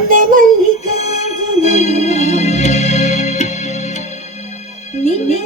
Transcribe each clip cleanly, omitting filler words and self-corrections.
ಮಲ್ಲಿಕಾರ್ಜುನ ನಿನ್ನೆ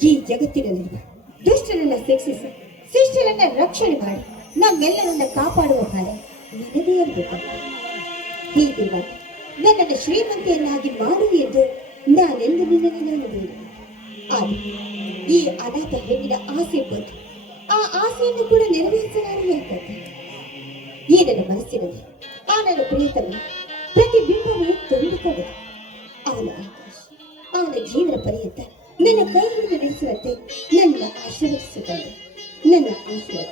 ಈ ಜಗತ್ತಿನಲ್ಲಿರುವ ದುಷ್ಟರನ್ನ ಶಿಕ್ಷಿಸಿ ಶಿಷ್ಟರನ್ನ ರಕ್ಷಣೆ ಮಾಡಿ ನಮ್ಮೆಲ್ಲರನ್ನ ಕಾಪಾಡುವ ಕಾಲ ನಿನದೇ ಇರಬೇಕು. ಹೀಗಿರುವಾಗ ನನ್ನನ್ನು ಶ್ರೀಮಂತೆಯನ್ನಾಗಿ ಮಾಡು ಎಂದು ನಾನೆಂದು ನಿನ್ನನ್ನು ಹೇಳಬೇಡ. ಆದರೆ ಈ ಅನಾಥ ಹೆಣ್ಣಿನ ಆಸೆ ಬಂದು ಆ ಆಸೆಯನ್ನು ಕೂಡ ನೆರವೇರಿಸಲಾರದಂತೆ ಈ ನನ್ನ ಮನಸ್ಸಿನಲ್ಲಿ ಆ ನನ್ನ ಪ್ರಿಯತಮ ಪ್ರತಿಬಿಂಬವೇ ತುಂಬಿಕೊಳ್ಳುವುದು. ಅವನ ಆಕಾಶ ಅವನ ಜೀವನ ಪರ್ಯಂತ ನನ್ನ ಕೈ ಹಿಡಿದು ನಡೆಸುವಂತೆ ನನ್ನ ಆಶೀರ್ವದಿಸುತ್ತಾರೆ. ನನ್ನ ಆಶೀರ್ವಾದ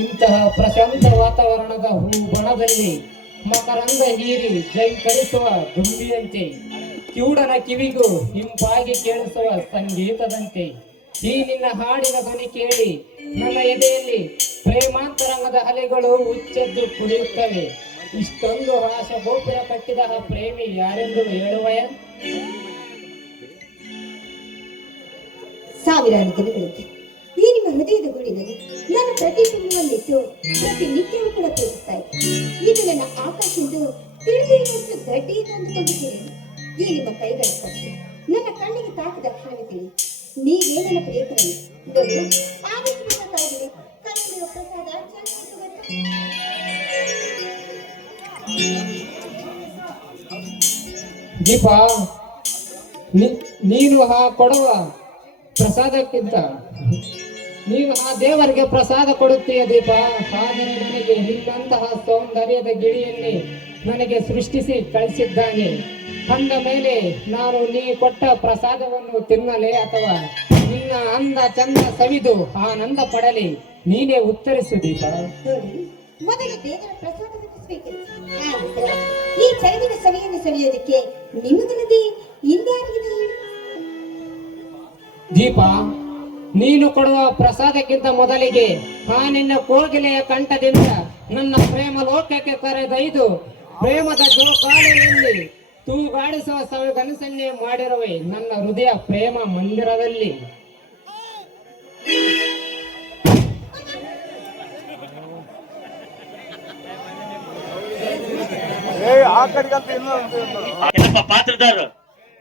ಇಂತಹ ಪ್ರಶಾಂತ ವಾತಾವರಣದ ಹೂ ಬಣದಲ್ಲಿ ಮಕರಂದ ಹೀರಿ ಜೈಕರಿಸುವ ದುಂಬಿಯಂತೆ, ಕಿವುಡನ ಕಿವಿಗೂ ಹಿಂಪಾಗಿ ಕೇಳಿಸುವ ಸಂಗೀತದಂತೆ ಈ ನಿನ್ನ ಹಾಡಿನ ಧ್ವನಿ ಕೇಳಿ ನನ್ನ ಎದೆಯಲ್ಲಿ ಪ್ರೇಮಾಂತರಂಗದ ಅಲೆಗಳು ಉಚ್ಚೆದ್ದು ಕುಣಿಯುತ್ತವೆ. ಇಷ್ಟೊಂದು ಆಶ ಗೋಪುರ ಕಟ್ಟಿದ ಆ ಪ್ರೇಮಿ ಯಾರೆಂದು ಹೇಳುವಯ? ಸಾವಿರಾರು ದಿನಗಳಿಂದ ಈ ನಿಮ್ಮ ಹೃದಯದ ಗೂಡಿನಲ್ಲಿ ನಾನು ಪ್ರತಿಬಿಂಬವನ್ನಿಟ್ಟು ಪ್ರತಿನಿತ್ಯವೂ ಕೂಡ ಪೂಜಿಸ್ತಾ ಇದ್ದೆ. ಇದು ನನ್ನ ಆಕಾಶ ಎಂದು ತಿಳಿದಿರುವಷ್ಟು ಗಡ್ಡಿ ಎಂದು ಅಂದುಕೊಂಡಿದ್ದೇನೆ. ಈ ನಿಮ್ಮ ಕೈಗಳ ಸ್ಪರ್ಶ ನನ್ನ ಕಣ್ಣಿಗೆ ತಾಕಿದ ಕ್ಷಣವೇ ತಿಳಿ ನೀವೇ ನನ್ನ ಪ್ರಿಯಕರನ್ನು ನೋಡಿ ಆವಿಷ್ಕೃತವಾಗಿದೆ. ಕಣ್ಣಿನ ಪ್ರಸಾದ ದೀಪಾ, ನೀನು ಆ ಕೊಡುವ ಪ್ರಸಾದಕ್ಕಿಂತ ನೀನು ಆ ದೇವರಿಗೆ ಪ್ರಸಾದ ಕೊಡುತ್ತೀಯ ದೀಪ. ಆದರೆ ನನಗೆ ನಿನ್ನಂತಹ ಸೌಂದರ್ಯದ ಗಿಳಿಯಲ್ಲಿ ನನಗೆ ಸೃಷ್ಟಿಸಿ ಕಳಿಸಿದ್ದಾನೆ. ಅಂದ ಮೇಲೆ ನಾನು ನೀ ಕೊಟ್ಟ ಪ್ರಸಾದವನ್ನು ತಿನ್ನಲೇ ಅಥವಾ ನಿನ್ನ ಅಂದ ಚಂದ ಸವಿದು ಆನಂದ ಪಡಲಿ? ನೀನೇ ಉತ್ತರಿಸು ದೀಪ. ಮೊದಲು ದೇವರ ಪ್ರಸಾದವನ್ನು ಸ್ವೀಕರಿಸಿ, ಆನಂತರ ಈ ಚರವಿನ ಸವಿಯನ್ನು ಸವಿಯೋದಕ್ಕೆ ನಿಮಗಲ್ಲದೆ ಇಂದಾರಿಗಿದೆ ಹೇಳಿ. ದೀಪ, ನೀನು ಕೊಡುವ ಪ್ರಸಾದಕ್ಕಿಂತ ಮೊದಲಿಗೆ ಆ ನಿನ್ನ ಕೋಗಿಲೆಯ ಕಂಠದಿಂದ ನನ್ನ ಪ್ರೇಮ ಲೋಕಕ್ಕೆ ಕರೆದೊಯ್ದು ಪ್ರೇಮದ ಜೋಕಾಲೆಯಲ್ಲಿ ತೂಗಾಡಿಸುವ ಸವಿಗನಸನ್ನೇ ಮಾಡಿರುವೆ ನನ್ನ ಹೃದಯ ಪ್ರೇಮ ಮಂದಿರದಲ್ಲಿ. ಏನಪ್ಪ ಪಾತ್ರದಾರರು,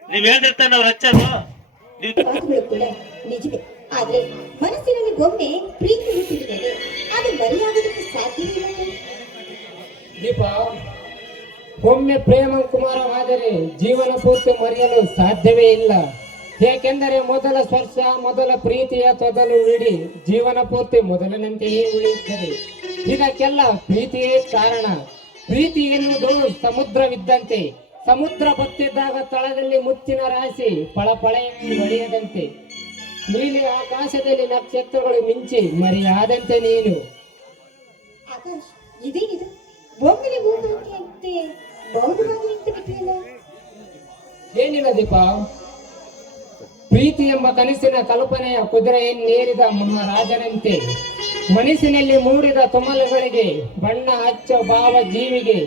ನೀವ್ ಹೇಳಿರ್ತಾನೆ ಅವ್ರ ಹಚ್ಚರು ಮಾತುಗಳು ಕೂಡ ನಿಜವೇ. ಆದ್ರೆ ಮನಸ್ಸಿನಲ್ಲಿ ಒಮ್ಮೆ ಪ್ರೀತಿ ಹುಟ್ಟಿದರೆ ಅದು ಮರೆಯಾಗೋದಕ್ಕೆ ಸಾಧ್ಯವಿಲ್ಲ. ದೀಪ, ಒಮ್ಮೆ ಪ್ರೇಮ ಕುಮಾರವಾದರೆ ಜೀವನ ಪೂರ್ತಿ ಮರೆಯಲು ಸಾಧ್ಯವೇ ಇಲ್ಲ. ಏಕೆಂದರೆ ಮೊದಲ ಸ್ಪರ್ಶ, ಮೊದಲ ಪ್ರೀತಿಯ ತೊದಲು ವಿಡಿ ಜೀವನ ಪೂರ್ತಿ ಮೊದಲಿನಂತೆಯೇ ಉಳಿಯುತ್ತದೆ. ಇದಕ್ಕೆಲ್ಲ ಪ್ರೀತಿಯೇ ಕಾರಣ. ಪ್ರೀತಿ ಎನ್ನುವುದು ಸಮುದ್ರವಿದ್ದಂತೆ. ಸಮುದ್ರ ಬತ್ತಿದ್ದಾಗ ತಳದಲ್ಲಿ ಮುತ್ತಿನ ರಾಶಿ ಪಳಪಳೆಯನ್ನು ಒಡೆಯದಂತೆ, ನೀಲಿ ಆಕಾಶದಲ್ಲಿ ನಕ್ಷತ್ರಗಳು ಮಿಂಚಿ ಮರೆಯಾದಂತೆ ನೀನು. ಆಕಾಶ್, ಇದೇನಿದು? ಒಮ್ಮೆಲೆ ಮೂಗುವಂತೆ ಮೌನವಾಗಿ ನಿಂತು ಬಿಟ್ಟಿಲ್ಲ. ಏನಿಲ್ಲ ದೀಪ, ಪ್ರೀತಿ ಎಂಬ ಕನಸಿನ ಕಲ್ಪನೆಯ ಕುದುರೆಯನ್ನೇರಿದ ಮಹಾರಾಜನಂತೆ ಮನಸ್ಸಿನಲ್ಲಿ ಮೂಡಿದ ತುಮಲಗಳಿಗೆ ಬಣ್ಣ ಹಚ್ಚೋ ಭಾವ ಜೀವಿಗೆ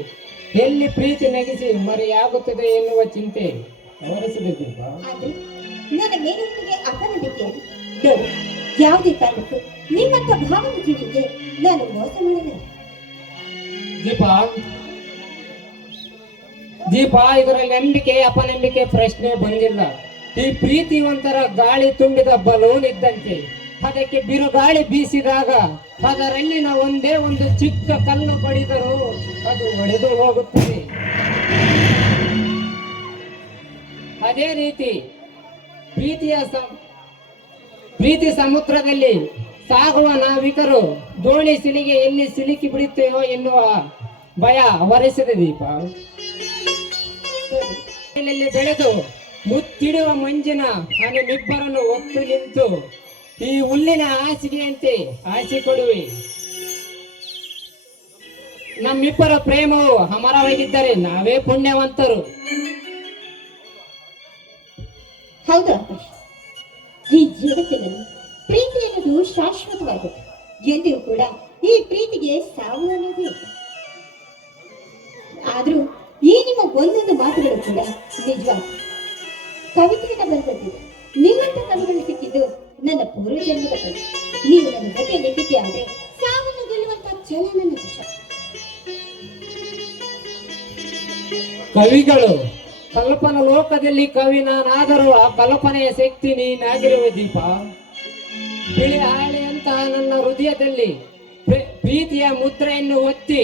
ಎಲ್ಲಿ ಪ್ರೀತಿ ನಗಿಸಿ ಮರೆಯಾಗುತ್ತದೆ ಎನ್ನುವ ಚಿಂತೆ ಅವರಿಸಿದೆ ದೀಪ. ಆದ್ರೆ ನನ್ನ ಮೇಲಿಗೆ ಅಪನಂಬಿಕೆಯಾಗಿ ನೋಡಿ, ಯಾವುದೇ ಕಾರಣಕ್ಕೂ ನಿಮ್ಮಂತ ಭಾವನ ಜೀವಿಗೆ ನಾನು ಮೋಸ ಮಾಡಲ್ಲ. ದೀಪ, ಇದರಲ್ಲಿ ನಂಬಿಕೆ ಅಪನಂಬಿಕೆ ಪ್ರಶ್ನೆ ಬಂದಿಲ್ಲ. ಈ ಪ್ರೀತಿ ಒಂಥರ ಗಾಳಿ ತುಂಬಿದ ಬಲೂನ್ ಇದ್ದಂತೆ. ಅದಕ್ಕೆ ಬಿರುಗಾಳಿ ಬೀಸಿದಾಗ ಅದರಲ್ಲಿನ ಒಂದೇ ಒಂದು ಚಿಕ್ಕ ಕಲ್ಲು ಬಡಿದರೂ ಅದು ಒಡೆದು ಹೋಗುತ್ತದೆ. ಅದೇ ರೀತಿ ಪ್ರೀತಿ ಸಮುದ್ರದಲ್ಲಿ ಸಾಗುವ ನಾವಿಕರು ದೋಣಿ ಸಿಲಿಗೆ ಎಲ್ಲಿ ಸಿಲುಕಿ ಬಿಡುತ್ತೇವೋ ಎನ್ನುವ ಭಯ ಅವರಿಸಿದೆ ದೀಪ. ಬೆಳೆದು ಮುತ್ತಿಡುವ ಮಂಜಿನ ನಿಮ್ಮಿಬ್ಬರನ್ನು ಒತ್ತು ನಿಂತು ಈ ಹುಲ್ಲಿನ ಹಾಸಿಗೆಯಂತೆ ಹಾಸಿಕೊಡುವೆ. ನಮ್ಮಿಬ್ಬರ ಪ್ರೇಮವು ಅಮರವಾಗಿದ್ದರೆ ನಾವೇ ಪುಣ್ಯವಂತರು. ಹೌದು ಆಕಾಶ್, ಈ ಜಗತ್ತಿನಲ್ಲಿ ಪ್ರೀತಿ ಅನ್ನೋದು ಶಾಶ್ವತವಾದದ್ದು. ಎಂದಿಗೂ ಕೂಡ ಈ ಪ್ರೀತಿಗೆ ಸಾವು ಅನ್ನೋದು ಇಲ್ಲ. ಆದ್ರೂ ಈ ನಿಮ್ಮ ಒಂದೊಂದು ಮಾತುಗಳು ಕೂಡ ನಿಜವಾದ ಕವಿತೆಯನ್ನು ಬರೆದಿದೆ. ನಿಮ್ಮಂತ ಕವಿಗಳು ಸಿಕ್ಕಿದ್ದು ನನ್ನ ಪೂರ್ವ ಜನ್ಮದ ಕವಿ. ನೀವು ನನ್ನ ಜೊತೆ ನಿಂತಿದ್ದೆ ಆದ್ರೆ ಸಾವನ್ನು ಗೆಲ್ಲುವಂತ ಛಲ ನನ್ನ ವಿಷ. ಕವಿಗಳು ಕಲ್ಪನಾ ಲೋಕದಲ್ಲಿ ಕವಿ ನಾನಾದರೂ ಆ ಕಲ್ಪನೆಯ ಶಕ್ತಿ ನೀನಾಗಿರುವ ದೀಪ. ಬಿಳಿ ಹಾಳೆಯಂತಹ ನನ್ನ ಹೃದಯದಲ್ಲಿ ಪ್ರೀತಿಯ ಮುದ್ರೆಯನ್ನು ಒತ್ತಿ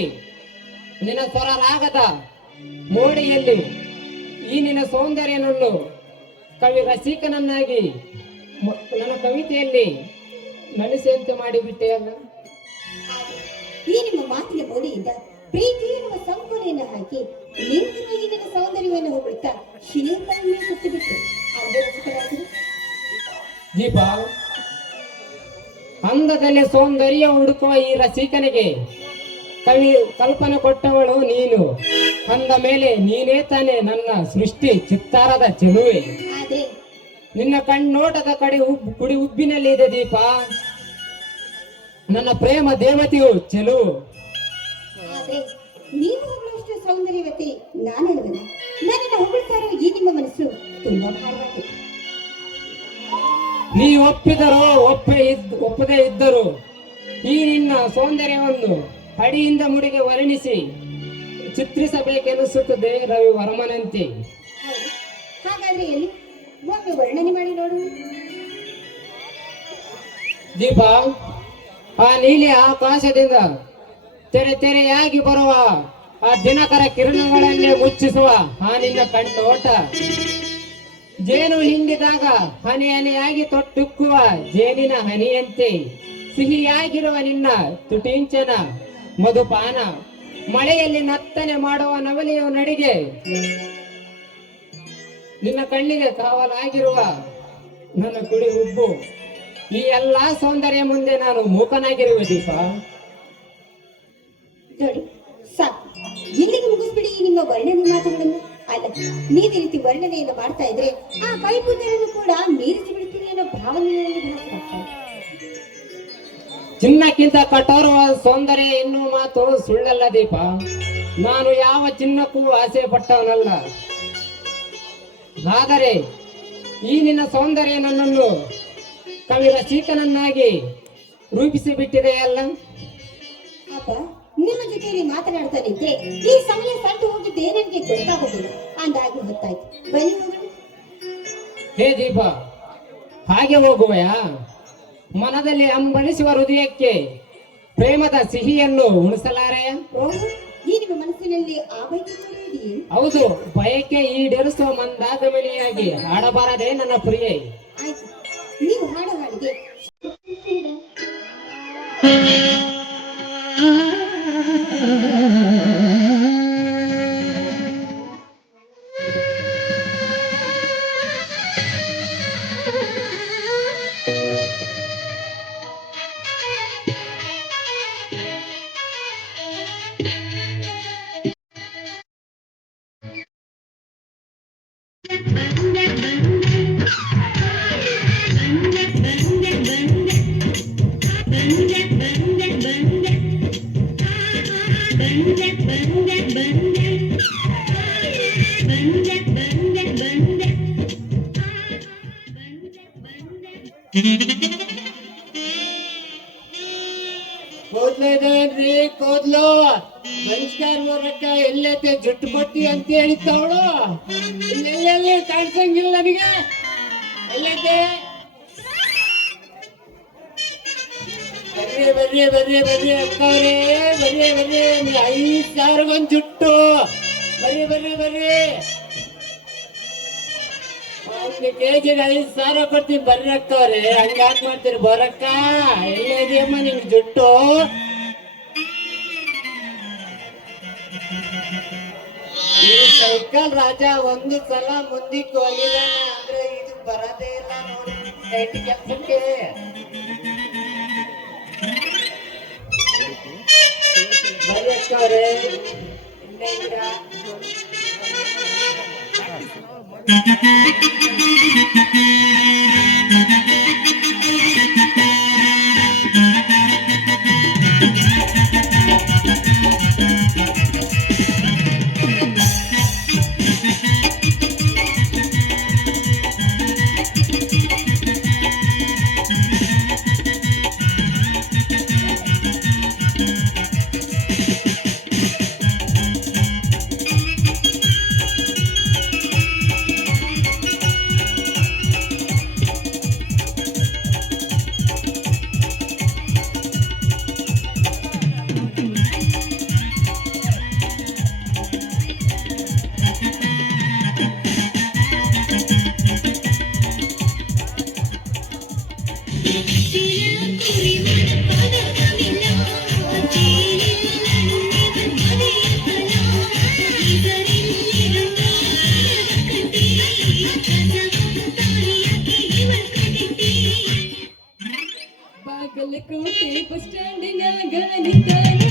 ನಿನ್ನ ಸ್ವರ ರಾಗದ ಮೋಡಿಯಲ್ಲಿ ಈ ನಿನ್ನ ಸೌಂದರ್ಯನನ್ನು ಕವಿ ರಸಿಕನನ್ನಾಗಿ ನನ್ನ ಕವಿತೆಯಲ್ಲಿ ನಡೆಸುವಂತೆ ಮಾಡಿಬಿಟ್ಟೆಯಲ್ಲ. ಈ ನಿಮ್ಮ ಮಾತಿನ ಮೋಡಿಯಿಂದ ಪ್ರೀತಿ ಎನ್ನುವ ಸಂಕೋಲೆಯನ್ನು ಹಾಕಿ ನಿಂತಿರುವ ಈ ನನ್ನ ಸೌಂದರ್ಯವನ್ನು ಹೊಗಳುತ್ತಾ ಶಿಲೆಗಳನ್ನು ಸುತ್ತು ಬಿಟ್ಟು ದೀಪ, ಅಂದದಲ್ಲಿ ಸೌಂದರ್ಯ ಹುಡುಕುವ ಈ ರಸಿಕನಿಗೆ ಕವಿ ಕಲ್ಪನೆ ಕೊಟ್ಟವಳು ನೀನು ಅಂದ ಮೇಲೆ ನೀನೇ ತಾನೇ ನನ್ನ ಸೃಷ್ಟಿ ಚಿತ್ತಾರದ ಚೆಲುವೆ. ಆದ್ರೆ ನಿನ್ನ ಕಣ್ಣೋಟದ ಕಡೆ ಕುಡಿ ಉಬ್ಬಿನಲ್ಲಿ ಇದೆ ದೀಪ, ನನ್ನ ಪ್ರೇಮ ದೇವತೆಯು ಚೆಲುವು. ಆದ್ರೆ ನೀವು ಹೊಗಳುವಷ್ಟು ಸೌಂದರ್ಯವತಿ ನಾನಲ್ವಲ್ಲ. ನನ್ನನ್ನು ಹೊಗಳ್ತಾ ಇರೋ ಈ ನಿಮ್ಮ ಮನಸ್ಸು ತುಂಬಾ ಭಾರವಾಗಿದೆ. ನೀ ಒಪ್ಪಿದರೂ ಒಪ್ಪದೇ ಇದ್ದರು ಈ ನಿನ್ನ ಸೌಂದರ್ಯವನ್ನು ಅಡಿಯಿಂದ ಮುಡಿಗೆ ವರ್ಣಿಸಿ ಚಿತ್ರಿಸಬೇಕೆನಿಸುತ್ತದೆ ರವಿ ವರ್ಮನಂತೆ. ಹೌದು, ಹಾಗಾದ್ರೆ ಎಲ್ಲಿ ಒಮ್ಮೆ ವರ್ಣನೆ ಮಾಡಿ ನೋಡು. ದೀಪ, ಆ ನೀಲಿ ಆಕಾಶದಿಂದ ತೆರೆ ತೆರೆಯಾಗಿ ಬರುವ ಆ ದಿನಕರ ಕಿರಣಗಳನ್ನೇ ಮುಚ್ಚಿಸುವ ಆ ನಿನ್ನ ಕಣ್ಣೋಟ, ಜೇನು ಹಿಂಡಿದಾಗ ಹನಿ ಹನಿಯಾಗಿ ತೊಟ್ಟುಕ್ಕುವ ಜೇನಿನ ಹನಿಯಂತೆ ಸಿಹಿಯಾಗಿರುವ ನಿನ್ನ ತುಟಿಂಚನ ಮಧುಪಾನ, ಮಳೆಯಲ್ಲಿ ನರ್ತನೆ ಮಾಡುವ ನವಲಿಯ ನಡಿಗೆ, ನಿನ್ನ ಕಣ್ಣಿಗೆ ಕಾವಲಾಗಿರುವ ನನ್ನ ಕುಡಿ ಉಬ್ಬು, ಈ ಎಲ್ಲಾ ಸೌಂದರ್ಯ ಮುಂದೆ ನಾನು ಮೂಕನಾಗಿರುವ ದೀಪ. ನೋಡಿ ಸಾಕು, ಇಲ್ಲಿಗೆ ಮುಗಿಸ್ಬಿಡಿ ಈ ನಿಮ್ಮ ವರ್ಣನೆ ಮಾತುಗಳನ್ನು. ಅಲ್ಲ, ನೀವು ಈ ರೀತಿ ವರ್ಣನೆಯನ್ನು ಮಾಡ್ತಾ ಇದ್ರೆ ಆ ಕೈಪುತ್ರರನ್ನು ಕೂಡ ಮೀರಿಸಿ ಬಿಡ್ತೀನಿ ಅನ್ನೋ ಭಾವನೆಯಲ್ಲಿ ಭಾಸವಾಗ್ತಾ ಇದೆ. ಚಿನ್ನಕ್ಕಿಂತ ಕಠೋರವಾದ ಸೌಂದರ್ಯ ಎನ್ನುವ ಮಾತು ಸುಳ್ಳಲ್ಲ ದೀಪ. ನಾನು ಯಾವ ಚಿನ್ನಕ್ಕೂ ಆಸೆ ಪಟ್ಟವನಲ್ಲ. ಆದರೆ ಈ ನಿನ್ನ ಸೌಂದರ್ಯ ನನ್ನನ್ನು ಕವಿ ರಸಿಕನನ್ನಾಗಿ ರೂಪಿಸಿ ಬಿಟ್ಟಿದೆಯಲ್ಲ. ಅಪ್ಪ, ನಿಮ್ಮ ಜೊತೆಯಲ್ಲಿ ಮಾತನಾಡ್ತಾ ನಿಂತ್ರೆ ಈ ಸಮಯ ಸಟ್ಟು ಹೋಗಿದ್ದೆ ನನಗೆ ಗೊತ್ತಾಗೋದಿಲ್ಲ. ಅಂದಾಗಿ ಹೊತ್ತಾಯ್ತು, ಬನ್ನಿ ಹೋಗೋಣ. ಹೇ ದೀಪ, ಹಾಗೆ ಹೋಗುವೆಯಾ? ಮನದಲ್ಲಿ ಅಂಬಲಿಸುವ ಹೃದಯಕ್ಕೆ ಪ್ರೇಮದ ಸಿಹಿಯನ್ನು ಉಣಿಸಲಾರೆಯ? ಓಹ್, ಈ ನಿಮ್ಮ ಮನಸ್ಸಿನಲ್ಲಿ ಆ ಬಯಕೆ ಇದೆಯೇ? ಹೌದು, ಬಯಕೆ ಈಡೇರಿಸುವ ಮಂದಾದ ಮಳೆಯಾಗಿ ಹಾಡಬಾರದೆ ನನ್ನ ಪ್ರಿಯೆ. ಆಯ್ತು, ನೀವು ಹಾಡು ಹಾಡಿಗೆ ಕೂದ್ಲೇದೇನ್ರಿ ಕೂದ್ಲು ನಮಸ್ಕಾರ ಬರಕ್ಕ ಎಲ್ಲೈತೆ ಜುಟ್ಟು ಕೊಟ್ಟಿ ಅಂತ ಹೇಳಿತ್ತವಳು. ಎಲ್ಲೆಲ್ಲಿ ಕಾಣಿಸಂಗಿಲ್ಲ ನನಗೆ. ಎಲ್ಲೈತೆ? ಬರ್ರಿ ಬರ್ರಿ ಬರ್ರಿ ಬರ್ರಿ ಅಕ್ಕವ್ರೆ, ಬರ್ರಿ ಬರ್ರಿ. 5,000 ಒಂದ್ ಜುಟ್ಟು. ಬರ್ರಿ ಬರ್ರಿ ಬರ್ರಿ. 1 ಕೆಜಿಗೆ 5,000 ಕೊಡ್ತೀನಿ. ಬರ್ರಿ ಅಕ್ಕವ್ರೆ, ಹಂಗಾಕ್ ಮಾಡ್ತೀರಿ? ಬರಕ್ಕ ಎಲ್ಲಿದೆಯಮ್ಮ ನಿಮ್ಗೆ ಜುಟ್ಟು? ಈ ಸೈಕಲ್ ರಾಜ ಒಂದು ಸಲ ಮುಂದಕ್ಕೆ ಹೋಗಿದ್ದಾನೆ ಅಂದ್ರೆ ಇದು ಬರದೇ ಇಲ್ಲ ನೋಡಿ ಟೈಟ್ ಕೆಲಸಕ್ಕೆ. ಬರ್ರಿ ಅಕ್ಕವ್ರೆ, ಇಲ್ಲೇ ಇದ್ದೀರಾ? ಬಾಗಲಕೋಟೆ ಬಸ್ ಸ್ಟ್ಯಾಂಡಿನಾಗ ನಿಂತಾನೆ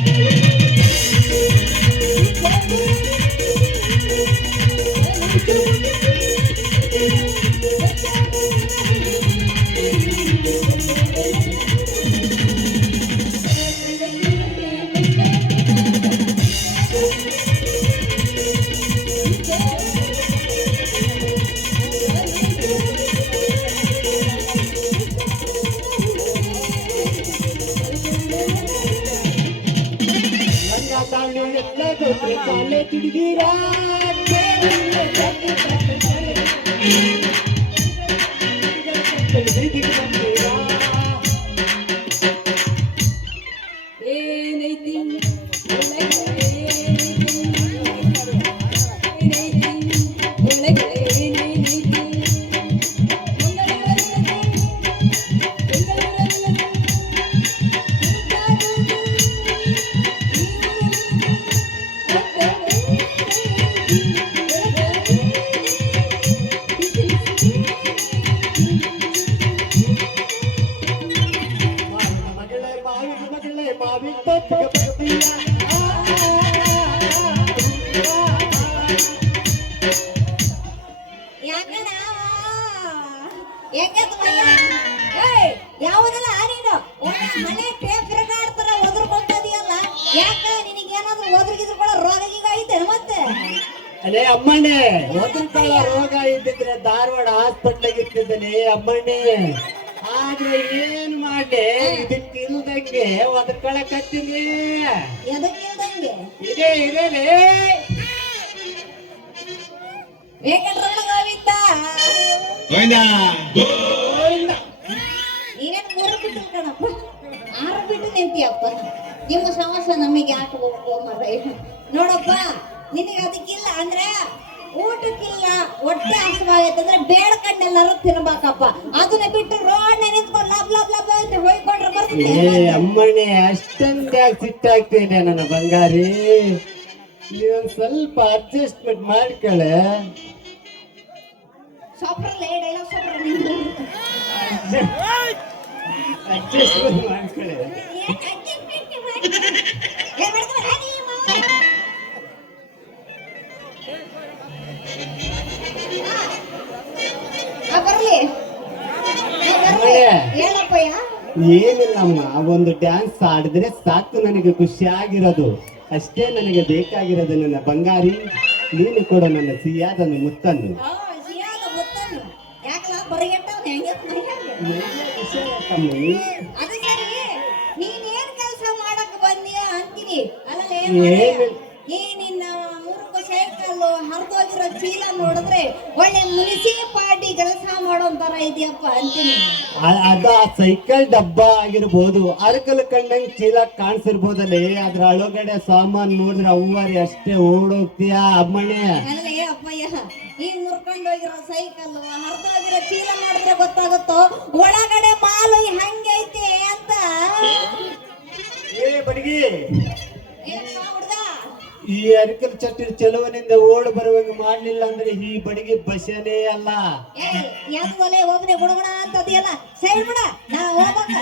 ಕಾಲೇ ತಿರುಗಿರಾ ಏನೈತಿ ಯಾವುದೆಲ್ಲ ನೀನು ಮನೆ ಟೇಪ್ ರೆಕಾರ್ಡ್ತರ ಒದರ್ಕೊಂತದಿಯಲ್ಲ ಯಾಕ ನಿನಗೇನಾದ್ರೂ ಒದರ್ಗಿದ್ರು ಕೂಡ ರೋಗ ಈಗ ಐತೆ ಮತ್ತೆ ಅಲ್ಲೇ ಅಮ್ಮಣ್ಣೆ ಒದರ್ಕೊಳ್ಳ ರೋಗ ಇದ್ದಿದ್ರೆ ಧಾರವಾಡ ಹಾಸ್ಪಿಟ್ಲಿಗೆ ಇರ್ತಿದ್ದಲೇ ಅಮ್ಮಣ್ಣೆ ಆದ್ರೆ ಏನ್ ಮಾಡ್ಲಿ ಇದಕ್ಕಿಲ್ದಂಗೆ ಒದರ್ಕೊಳಕತ್ತೀನಿ ಎದಕ್ಕಿಲ್ದಂಗೆ ಇದೇ ಇದೇನೆ ವೆಂಕಟರಮಣ ಗೋವಿಂದ ನೀನೇನು 3 ಬಿಟ್ಟು ಕಣಪ್ಪ 6 ಬಿಟ್ಟು ನಿಂತಿಯಪ್ಪ ನಿಮ್ಮ ಸಮಸ್ಯೆ ನಮಗೆ ಯಾಕೆ ಹೋಗ್ಕೋ ಮರ ನೋಡಪ್ಪ ನಿನಗೆ ಅದಕ್ಕಿಲ್ಲ ಅಂದ್ರೆ ಊಟಕ್ಕಿಲ್ಲ ಹೊಟ್ಟೆ ಹಸುವಾಗೈತಂದ್ರೆ ಬೇಡ್ಕಂಡೆಲ್ಲಾರು ತಿನ್ಬೇಕಪ್ಪ ಅದನ್ನ ಬಿಟ್ಟು ರೋಡ್ ನಿಂತ್ಕೊಂಡು ಲಬ್ ಲಬ್ ಲಬ್ ಅಂತ ಹೋಯ್ಕೊಂಡ್ರೆ ಬರ್ತದೆ ಅಮ್ಮಣ್ಣೆ ಅಷ್ಟೊಂದ್ಯಾಗ ಸಿಟ್ಟಾಗ್ತೇನೆ ನನ್ನ ಬಂಗಾರಿ ನೀವು ಸ್ವಲ್ಪ ಅಡ್ಜಸ್ಟ್ಮೆಂಟ್ ಮಾಡ್ಕೊಳ್ಳೆ ಸೊಪ್ರಲ್ಲೇ ಡೈಲಾಗ್ ಸೊಪ್ರ ಅಡ್ಜಸ್ಟ್ಮೆಂಟ್ ಮಾಡ್ಕೊಳ್ಳೆ ಬರ್ಲಿ ಹೇಳಪ್ಪಯ್ಯ ಏನಿಲ್ಲಮ್ಮ ಒಂದು ಡ್ಯಾನ್ಸ್ ಆಡಿದ್ರೆ ಸಾಕು ನನಗೆ ಖುಷಿಯಾಗಿರೋದು ಅಷ್ಟೇ ನನಗೆ ಬೇಕಾಗಿರೋದು ನನ್ನ ಬಂಗಾರಿ ನೀನು ಕೂಡ ನನ್ನ ಸಿಹಿಯಾದ ಮುತ್ತನ್ನು ಸಿಯಾದ ಗೊತ್ತನ್ನು ಯಾಕಲ್ಲ ಬರಿಗೆಟ್ಟವ್ ಹೆಂಗೆ ಅದು ಸರಿ ನೀನೇನ್ ಕೆಲಸ ಮಾಡಕ್ ಬಂದಿಯ ಅಂತೀನಿ ಅಲ್ಲೇ ಈ ನಿನ್ನ ಮೂರ್ಖ ಸೈಕಲ್ ಹರಿದೋಗಿರೋ ಚೀಲ ನೋಡಿದ್ರೆ ಒಳ್ಳೆ ಮುನಿಸಿಪಾಲಿಟಿ ಕೆಲಸ ಮಾಡೋಂತರ ಇದೆಯಪ್ಪ ಅಂತೀನಿ ಅದು ಆ ಸೈಕಲ್ ಡಬ್ಬ ಆಗಿರ್ಬೋದು ಅರ್ಕಲ್ ಕಂಡಂಗ್ ಚೀಲ ಕಾಣಿಸಿರ್ಬೋದಲ್ಲೇ ಅದ್ರ ಒಳಗಡೆ ಸಾಮಾನ್ ನೋಡಿದ್ರೆ ಅವ್ವಾರಿ ಅಷ್ಟೇ ಓಡೋಗ್ತೀಯ ಅಮ್ಮಣ್ಣೆ ಅಲ್ಲೇ ಅಪ್ಪಯ್ಯ ಈ ಮುರ್ಕೊಂಡೋಗಿರೋ ಸೈಕಲ್ ಹರಿದೋಗಿರೋ ಚೀಲ ನೋಡಿದ್ರೆ ಗೊತ್ತಾಗುತ್ತೋ ಒಳಗಡೆ ಮಾಲು ಹೆಂಗೈತೆ ಅಂತ ಏ ಬಡಗಿ ಏನಪ್ಪ ಹುಡ್ಗ ಈ ಅರಿಕಲ್ ಚಟ್ಟಿ ಚಲುವನಿಂದ ಓಡ್ ಬರುವಾಗ ಮಾಡ್ಲಿಲ್ಲ ಅಂದ್ರೆ ಈ ಬಡಿಗೆ ಬಸನೇ ಅಲ್ಲ ಯಾವ್ದಲೆ ಒಬ್ಬನೇ ಗುಣಗುಣ ಅಂತದಿಯಲ್ಲ ಸೈಡ್ ಬಿಡ ನಾ ಹೋಗ್ಬೇಕ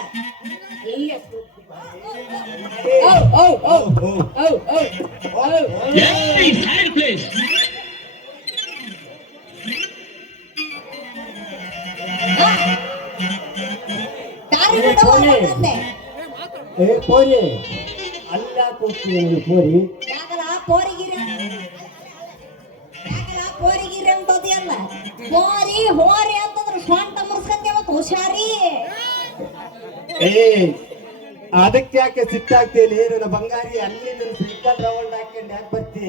ದಾರಿ ಬಿಡು ಹೋಗ್ಬೇಕಂತೆ. ಏ ಪೋರಿ ಅಲ್ಲ ಕೂಗ್ತೀನಿ ಪೋರಿ ಯಾಕಲ ಪೋರಿಗಿರಿ ಅಂತದಿಯಲ್ಲ ಪೋರಿ ಹೋರಿ ಅಂತಂದ್ರೆ ಸ್ವಂತ ಮುರ್ಸ್ಕಂತೆ ಅವತ್ತು ಹುಷಾರಿ ಏ ಅದಕ್ಕೆ ಯಾಕೆ ಸಿಟ್ಟಾಗ್ತೀನಿ ನನ್ನ ಬಂಗಾರಿ ಅಲ್ಲಿ ನನ್ನ ಸೈಕಲ್ ರೌಂಡ್ ಹಾಕೊಂಡು ಯಾಕೆ ಬರ್ತಿ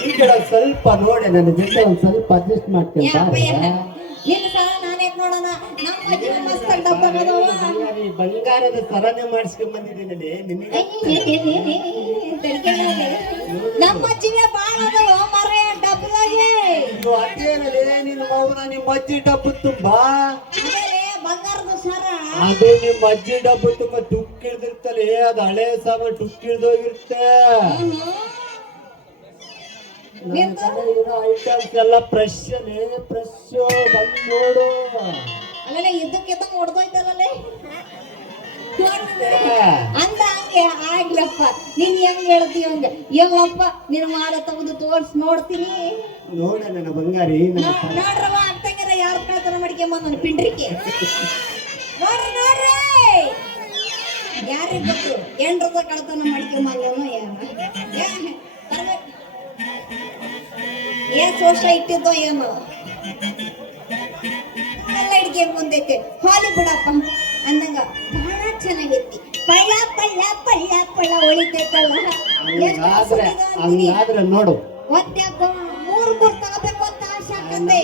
ಈ ಕಡೆ ಸ್ವಲ್ಪ ನೋಡಿ ನನ್ನ ಜೊತೆ ಒಂದ್ ಸ್ವಲ್ಪ ಅಡ್ಜಸ್ಟ್ ಮಾಡ್ತೀನಿ ನಿನ್ನ ಸಲ ನಾನೇಕ್ ನೋಡೋಣ ನಮ್ಮ ಜೀವ ಮಸ್ತ್ ಡಬ್ಬ ಬಂಗಾರದ ಸರನೆ ಮಾಡಿಸ್ಕೊಂಡ್ ಬಂದಿದ್ದೀನಿ ನಿನಗೆ ನಮ್ಮ ಜೀವ ಬಾಳ ಮರ ಡಬ್ಬದಾಗೆ ಅದೇನಲೇ ನಿನ್ನ ಮೌನ ನಿಮ್ಮ ಅಜ್ಜಿ ಡಬ್ಬು ತುಂಬಾ ಬಂಗಾರದ ಸರ ಅದು ನಿಮ್ಮ ಅಜ್ಜಿ ಡಬ್ಬು ತುಂಬಾ ಟುಕ್ಕಿಡ್ದಿರ್ತಲೇ ಅದು ಹಳೆ ಸಾಮಾನು ಟುಕ್ಕಿಡ್ದೋಗಿರುತ್ತೆ ಐಟಮ್ಸ್ ಎಲ್ಲ ಫ್ರೆಶ್ ಬಂದ್ ನೋಡು ಅಲ್ಲೇ ಇದ್ದಕ್ಕಿದ್ದಂಗೆ ಹೊಡೆದೋಯ್ತಲ್ಲೇ ಅಂದ ಹಂಗೆ ಆಗ್ಲಪ್ಪ, ನೀನ್ ಹೆಂಗ್ ಹೇಳ್ತೀಯ ಹಂಗ. ಎಲ್ಲಪ್ಪ ನಿನ್ನ ಮಾಲ ತೆಗೆದು ತೋರ್ಸ್ ನೋಡ್ತೀನಿ. ನೋಡ ನನ್ನ ಬಂಗಾರಿ, ನೋಡ್ರವ ಅಂತಂಗಾರ ಯಾರ ಕಳ್ತನ ಮಾಡ್ಕೊಂಬಂದ ನನ್ನ ಪಿಂಡ್ರಿಕೆ. ನೋಡ್ರಿ ನೋಡ್ರಿ, ಯಾರಿಗ್ ಗೊತ್ತು ಎಂಡ್ರದ ಕಳ್ತನ ಮಾಡ್ಕೊಂಬಂದನೋ ಏನ್ ಸೋಶ ಇಟ್ಟಿದ್ದೋ ಏನೋ ಎಲ್ಲ ಹಿಡ್ಕೆ ಮುಂದೈತೆ. ಹೋಲಿ ಬಿಡಪ್ಪ ಅಂದಂಗ ಬಹಳ ಚೆನ್ನಾಗೈತಿ. ಪಳ್ಳ ಪಳ್ಳ ಪಳ್ಳ ಪಳ್ಳ ಹೊಳಿತೈತಲ್ಲ. ಹಂಗಾದ್ರೆ ನೋಡು, ಒಂದ್ಯಾಕ ಮೂರು ತಗೋಬೇಕು ಅಂತ ಆಸೆ ಆಗ್ತದೆ.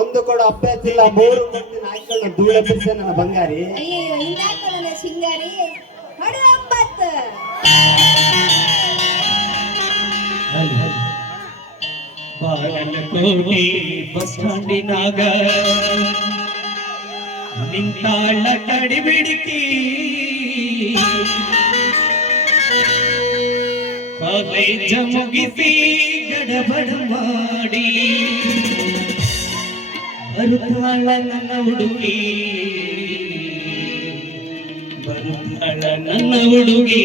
ಒಂದು ಕೂಡ ಅಭ್ಯಾಸ ಇಲ್ಲ, 3 ಕೊಡ್ತೀನಿ ಹಾಕೊಂಡು ಧೂಳ ಬಿಡ್ಸೆ ನನ್ನ ಬಂಗಾರಿ. ಅಯ್ಯೋ ಹಿಂಗಾಕಲ್ಲ ಸಿಂಗಾರಿ. ಹೊಡೆ 9. ಬಾಗಲಕೋಟೆ ಬಸ್ ಸ್ಟ್ಯಾಂಡಿನಾಗ ನಿಂತಾಳ ಕಡಿಬಿಡಿಕಿ, ಕಾಲೇಜ ಮುಗಿಸಿ ಗಡಬಡ ಮಾಡಿ ಬರುತ್ತಾಳ ನನ್ನ ಹುಡುಗಿ, ಬರುತ್ತಾಳ ನನ್ನ ಹುಡುಗಿ.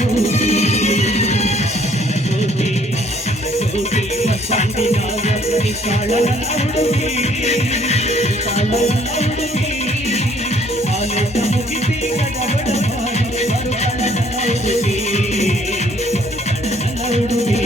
ಹೋಗಿ ಬಸ್ಸಾಂಟಿನ ನಿಂತಾಳ ನನ್ನ ಹುಡುಗಿ ಕಾಲೇಜ ಮುಗಿಸಿ ಗಡಬಡ ಮಾಡಿ ಬರುತ್ತಾಳ ನನ್ನ ಹುಡುಗಿ ನನ್ನ ಹುಡುಗಿ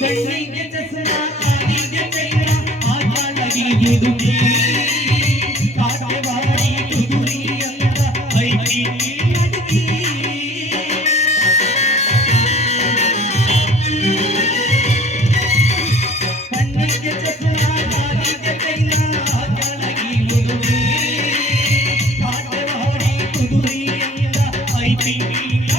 ಕಣ್ಣಿಗೆ ಚಸ್ಮಾ ಕಾಲಿಗೆ ಚೈನ ಆಟಾಳಗಿ ಹುಡುಗಿ ಕಾಟವಾಡಿ ತುದುರಿ ಅಂತ ಐಕಿ ಅಡುಗಿ ಕಣ್ಣಿಗೆ ಚಸ್ಮಾ ಕಾಲಿಗೆ ಚೈನ ಆಟಾಳಗಿ ಹುಡುಗಿ ಕಾಟವಾಡಿ ತುದುರಿ ಅಂತ ಐಕಿ ಅಡುಗಿ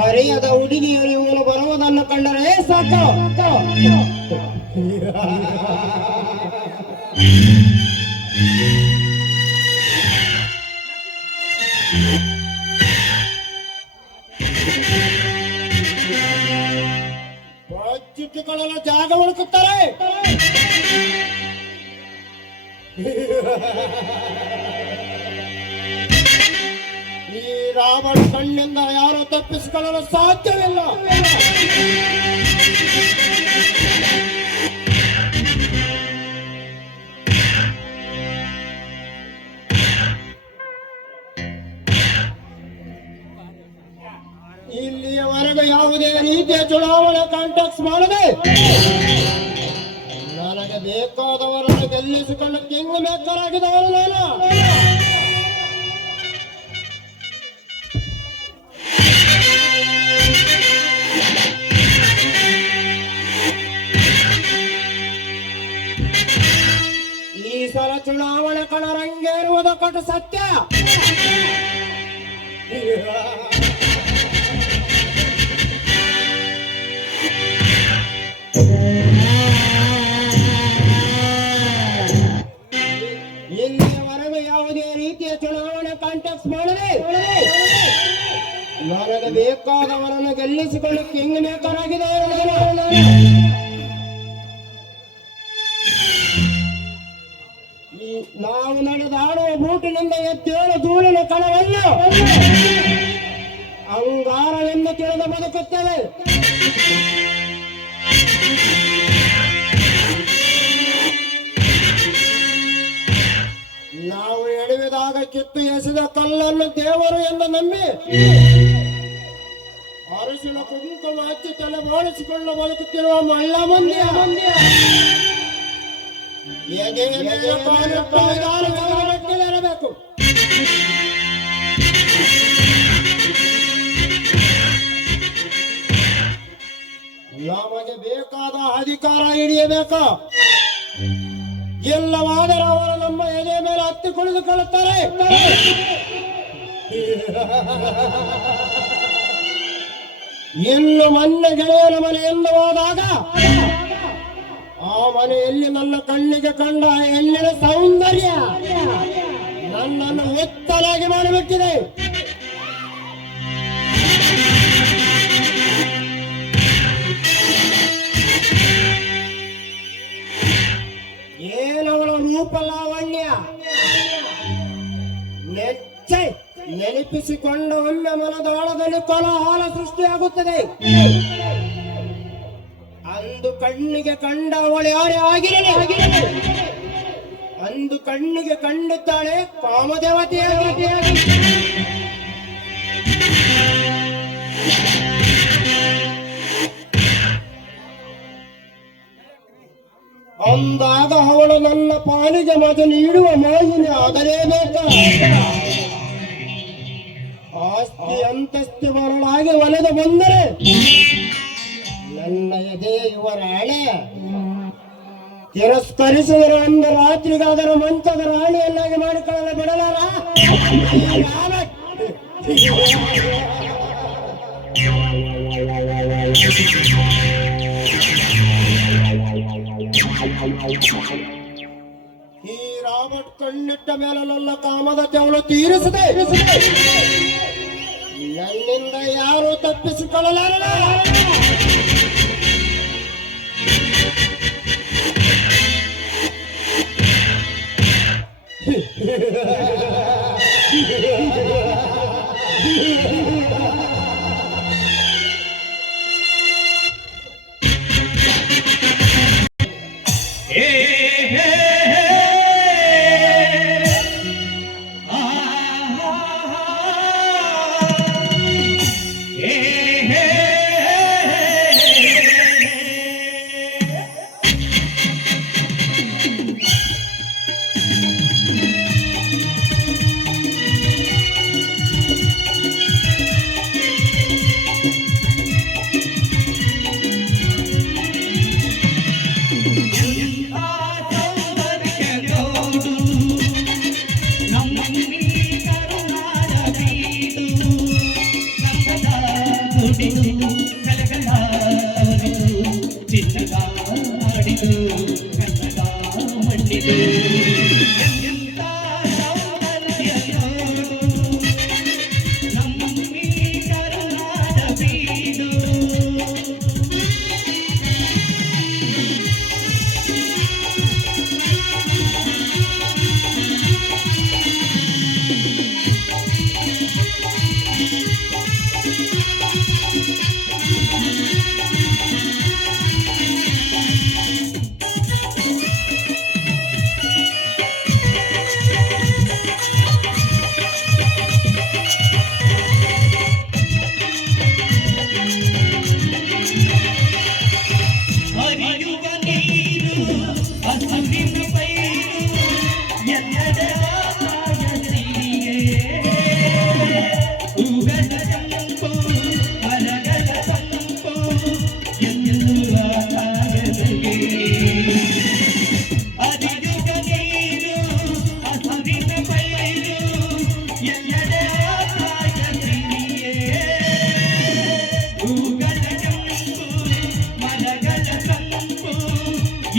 ಹರಿಯದ ಹುಡುಗಿಯರು ಇವನು ಬರುವುದನ್ನು ಕಂಡರೆ ಸಾಕು. ಬಚ್ಚಿಟ್ಟುಕೊಳ್ಳಲು ಜಾಗ ಹುಡುಕುತ್ತಾರೆ. ಈ ರಾವಣ ಕಣ್ಣಿಂದ ಯಾರು ತಪ್ಪಿಸಿಕೊಳ್ಳಲು ಸಾಧ್ಯವಿಲ್ಲ. ಇಲ್ಲಿಯವರೆಗೂ ಯಾವುದೇ ರೀತಿಯ ಚುನಾವಣೆ ಕಾಂಟ್ಯಾಕ್ಟ್ ಮಾಡದೆ ನನಗೆ ಬೇಕಾದವರನ್ನು ಗೆಲ್ಲಿಸಿಕೊಂಡು ಕಿಂಗ್ ಮೇಕರ್ ಆಗಿದವರು ನಾನು. ಈ ಸಲ ಚುನಾವಣೆ ಕಣರಂಗೇರುವುದು ಕಟು ಸತ್ಯ. ನನಗೆ ಬೇಕಾದವರನ್ನು ಗೆಲ್ಲಿಸಿಕೊಂಡು ಕಿಂಗ್ ಮೇಕರ್ ಆಗಿದೆ. ನಾವು ನಡೆದಾಡುವ ಬೂಟಿನಿಂದ ಎದ್ದೇಳು ಧೂಳಿನ ಕಣವನ್ನು ಅಂಗಾರವೆಂದು ತಿಳಿದು ಬದುಕುತ್ತೇವೆ. ನಾವು ಎಡವಿದಾಗ ಕಿತ್ತು ಎಸೆದ ಕಲ್ಲನ್ನು ದೇವರು ಎಂದು ನಂಬಿ ಅರಸಿನ ಕುಂಕುಮ ಹಚ್ಚಿ ತಲೆ ಬಾಳಿಸಿಕೊಂಡು ಬದುಕುತ್ತಿರುವ ಮಲ್ಲ ಮಂದಿಯ ಇರಬೇಕು. ನಮಗೆ ಬೇಕಾದ ಅಧಿಕಾರ ಹಿಡಿಯಬೇಕು. ಎಲ್ಲವಾದರೂ ಅವರು ನಮ್ಮ ಎದೆ ಮೇಲೆ ಹತ್ತಿ ಕುಳಿತುಕೊಳ್ಳುತ್ತಾರೆ. ಇನ್ನು ಮೊನ್ನೆ ಗೆಳೆಯನ ಮನೆಯಿಂದ ಹೋದಾಗ ಆ ಮನೆಯಲ್ಲಿ ನನ್ನ ಕಣ್ಣಿಗೆ ಕಂಡ ಹೆಣ್ಣಿನ ಸೌಂದರ್ಯ ನನ್ನನ್ನು ಒತ್ತಲಾಗಿ ಮಾಡಿಬಿಟ್ಟಿದೆ. ಏನವಳ ರೂಪ ಲಾವಣ್ಯ ನೆನಪಿಸಿಕೊಂಡ ಒಮ್ಮೆ ಮನದಾಳದಲ್ಲಿ ಕೋಲಾಹಲ ಸೃಷ್ಟಿಯಾಗುತ್ತದೆ. ಅಂದು ಕಣ್ಣಿಗೆ ಕಂಡ ಅವಳು ಯಾರೇ ಆಗಿರಲಿ, ಅಂದು ಕಣ್ಣಿಗೆ ಕಂಡಿದ್ದಾಳೆ ಕಾಮದೇವತೆಯಾಗಿ. ಅಂದಾಗ ಅವಳು ನನ್ನ ಪಾಲಿಗೆ ಮೊದಲು ನೀಡುವ ಮೋಹಿನಿ ಆಗಲೇಬೇಕು. ಆಸ್ತಿ ಅಂತಸ್ತಿ ಬರಲಾಗಿ ಒಲೆದು ಬಂದರೆ ನನ್ನ ಎದೆ ಇವರ ಹಣೆ ತಿರಸ್ಕರಿಸಿದರೆ ಒಂದು ರಾತ್ರಿಗಾದರ ಮಂಚದ ರಾಣಿಯನ್ನಾಗಿ ಮಾಡಿಕೊಳ್ಳಲು ಬಿಡಲಾರ. ಈ ರಾಬರ್ಟ್ ಕಣ್ಣಿಟ್ಟ ಮೇಲೆ ನನ್ನ ಕಾಮದ ತೆವಳು ತೀರಿಸಿದೆ. ನನ್ನಿಂದ ಯಾರು ತಪ್ಪಿಸಿಕೊಳ್ಳಲಾರ.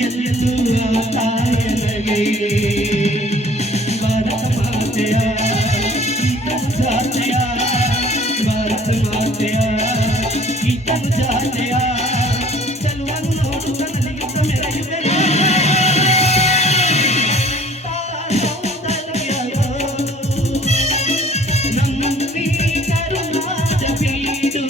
ಎಲ್ಲೆಲ್ಲೂ ತಾಯನಗೆ ನಲಿಯುತ್ತ ಮೆರೆಯುವೆನು. ಸೌಂದರ್ಯವು ನಮ್ಮಲ್ಲಿ ಕರುಣಾದ ಬೀಡು.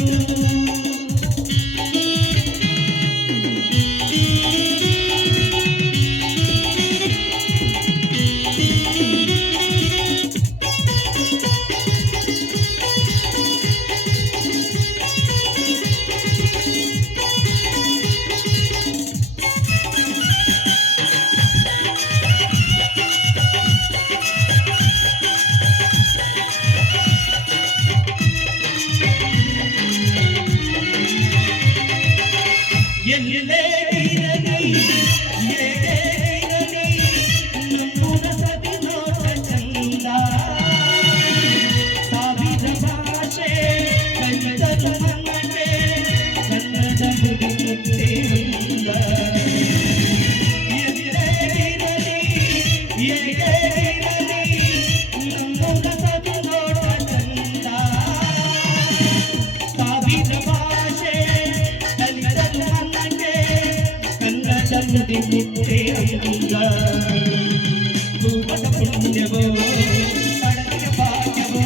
ಎಲ್ಲೇ ಇರಲಿ ಏನೇ ಇರಲಿ ನಮ್ಮೂರ ಸವಿ ನೋಟ ಚಂದ. ಸಾವಿರ ಭಾಷೆ ಕನ್ನಡದ ಮನ್ನಣೆ ಕನ್ನಡ ನುಡಿಯುತ್ತೇಂದ. ಎಲ್ಲೇ ಇರಲಿ ಏನೇ ಇರಲಿ ನಮ್ಮೂರ ಸವಿ ನೋಟ ಚಂದ. ಸಾವಿರ ಭಾಷೆ ಕನ್ನಡದ ಮನ್ನಣೆ ಕನ್ನಡ ನುಡಿಯುತ್ತೇಂದ. ಪೂರ್ವದ ಪುಣ್ಯವೋ ಪಡೆದ ಭಾಗ್ಯವೋ,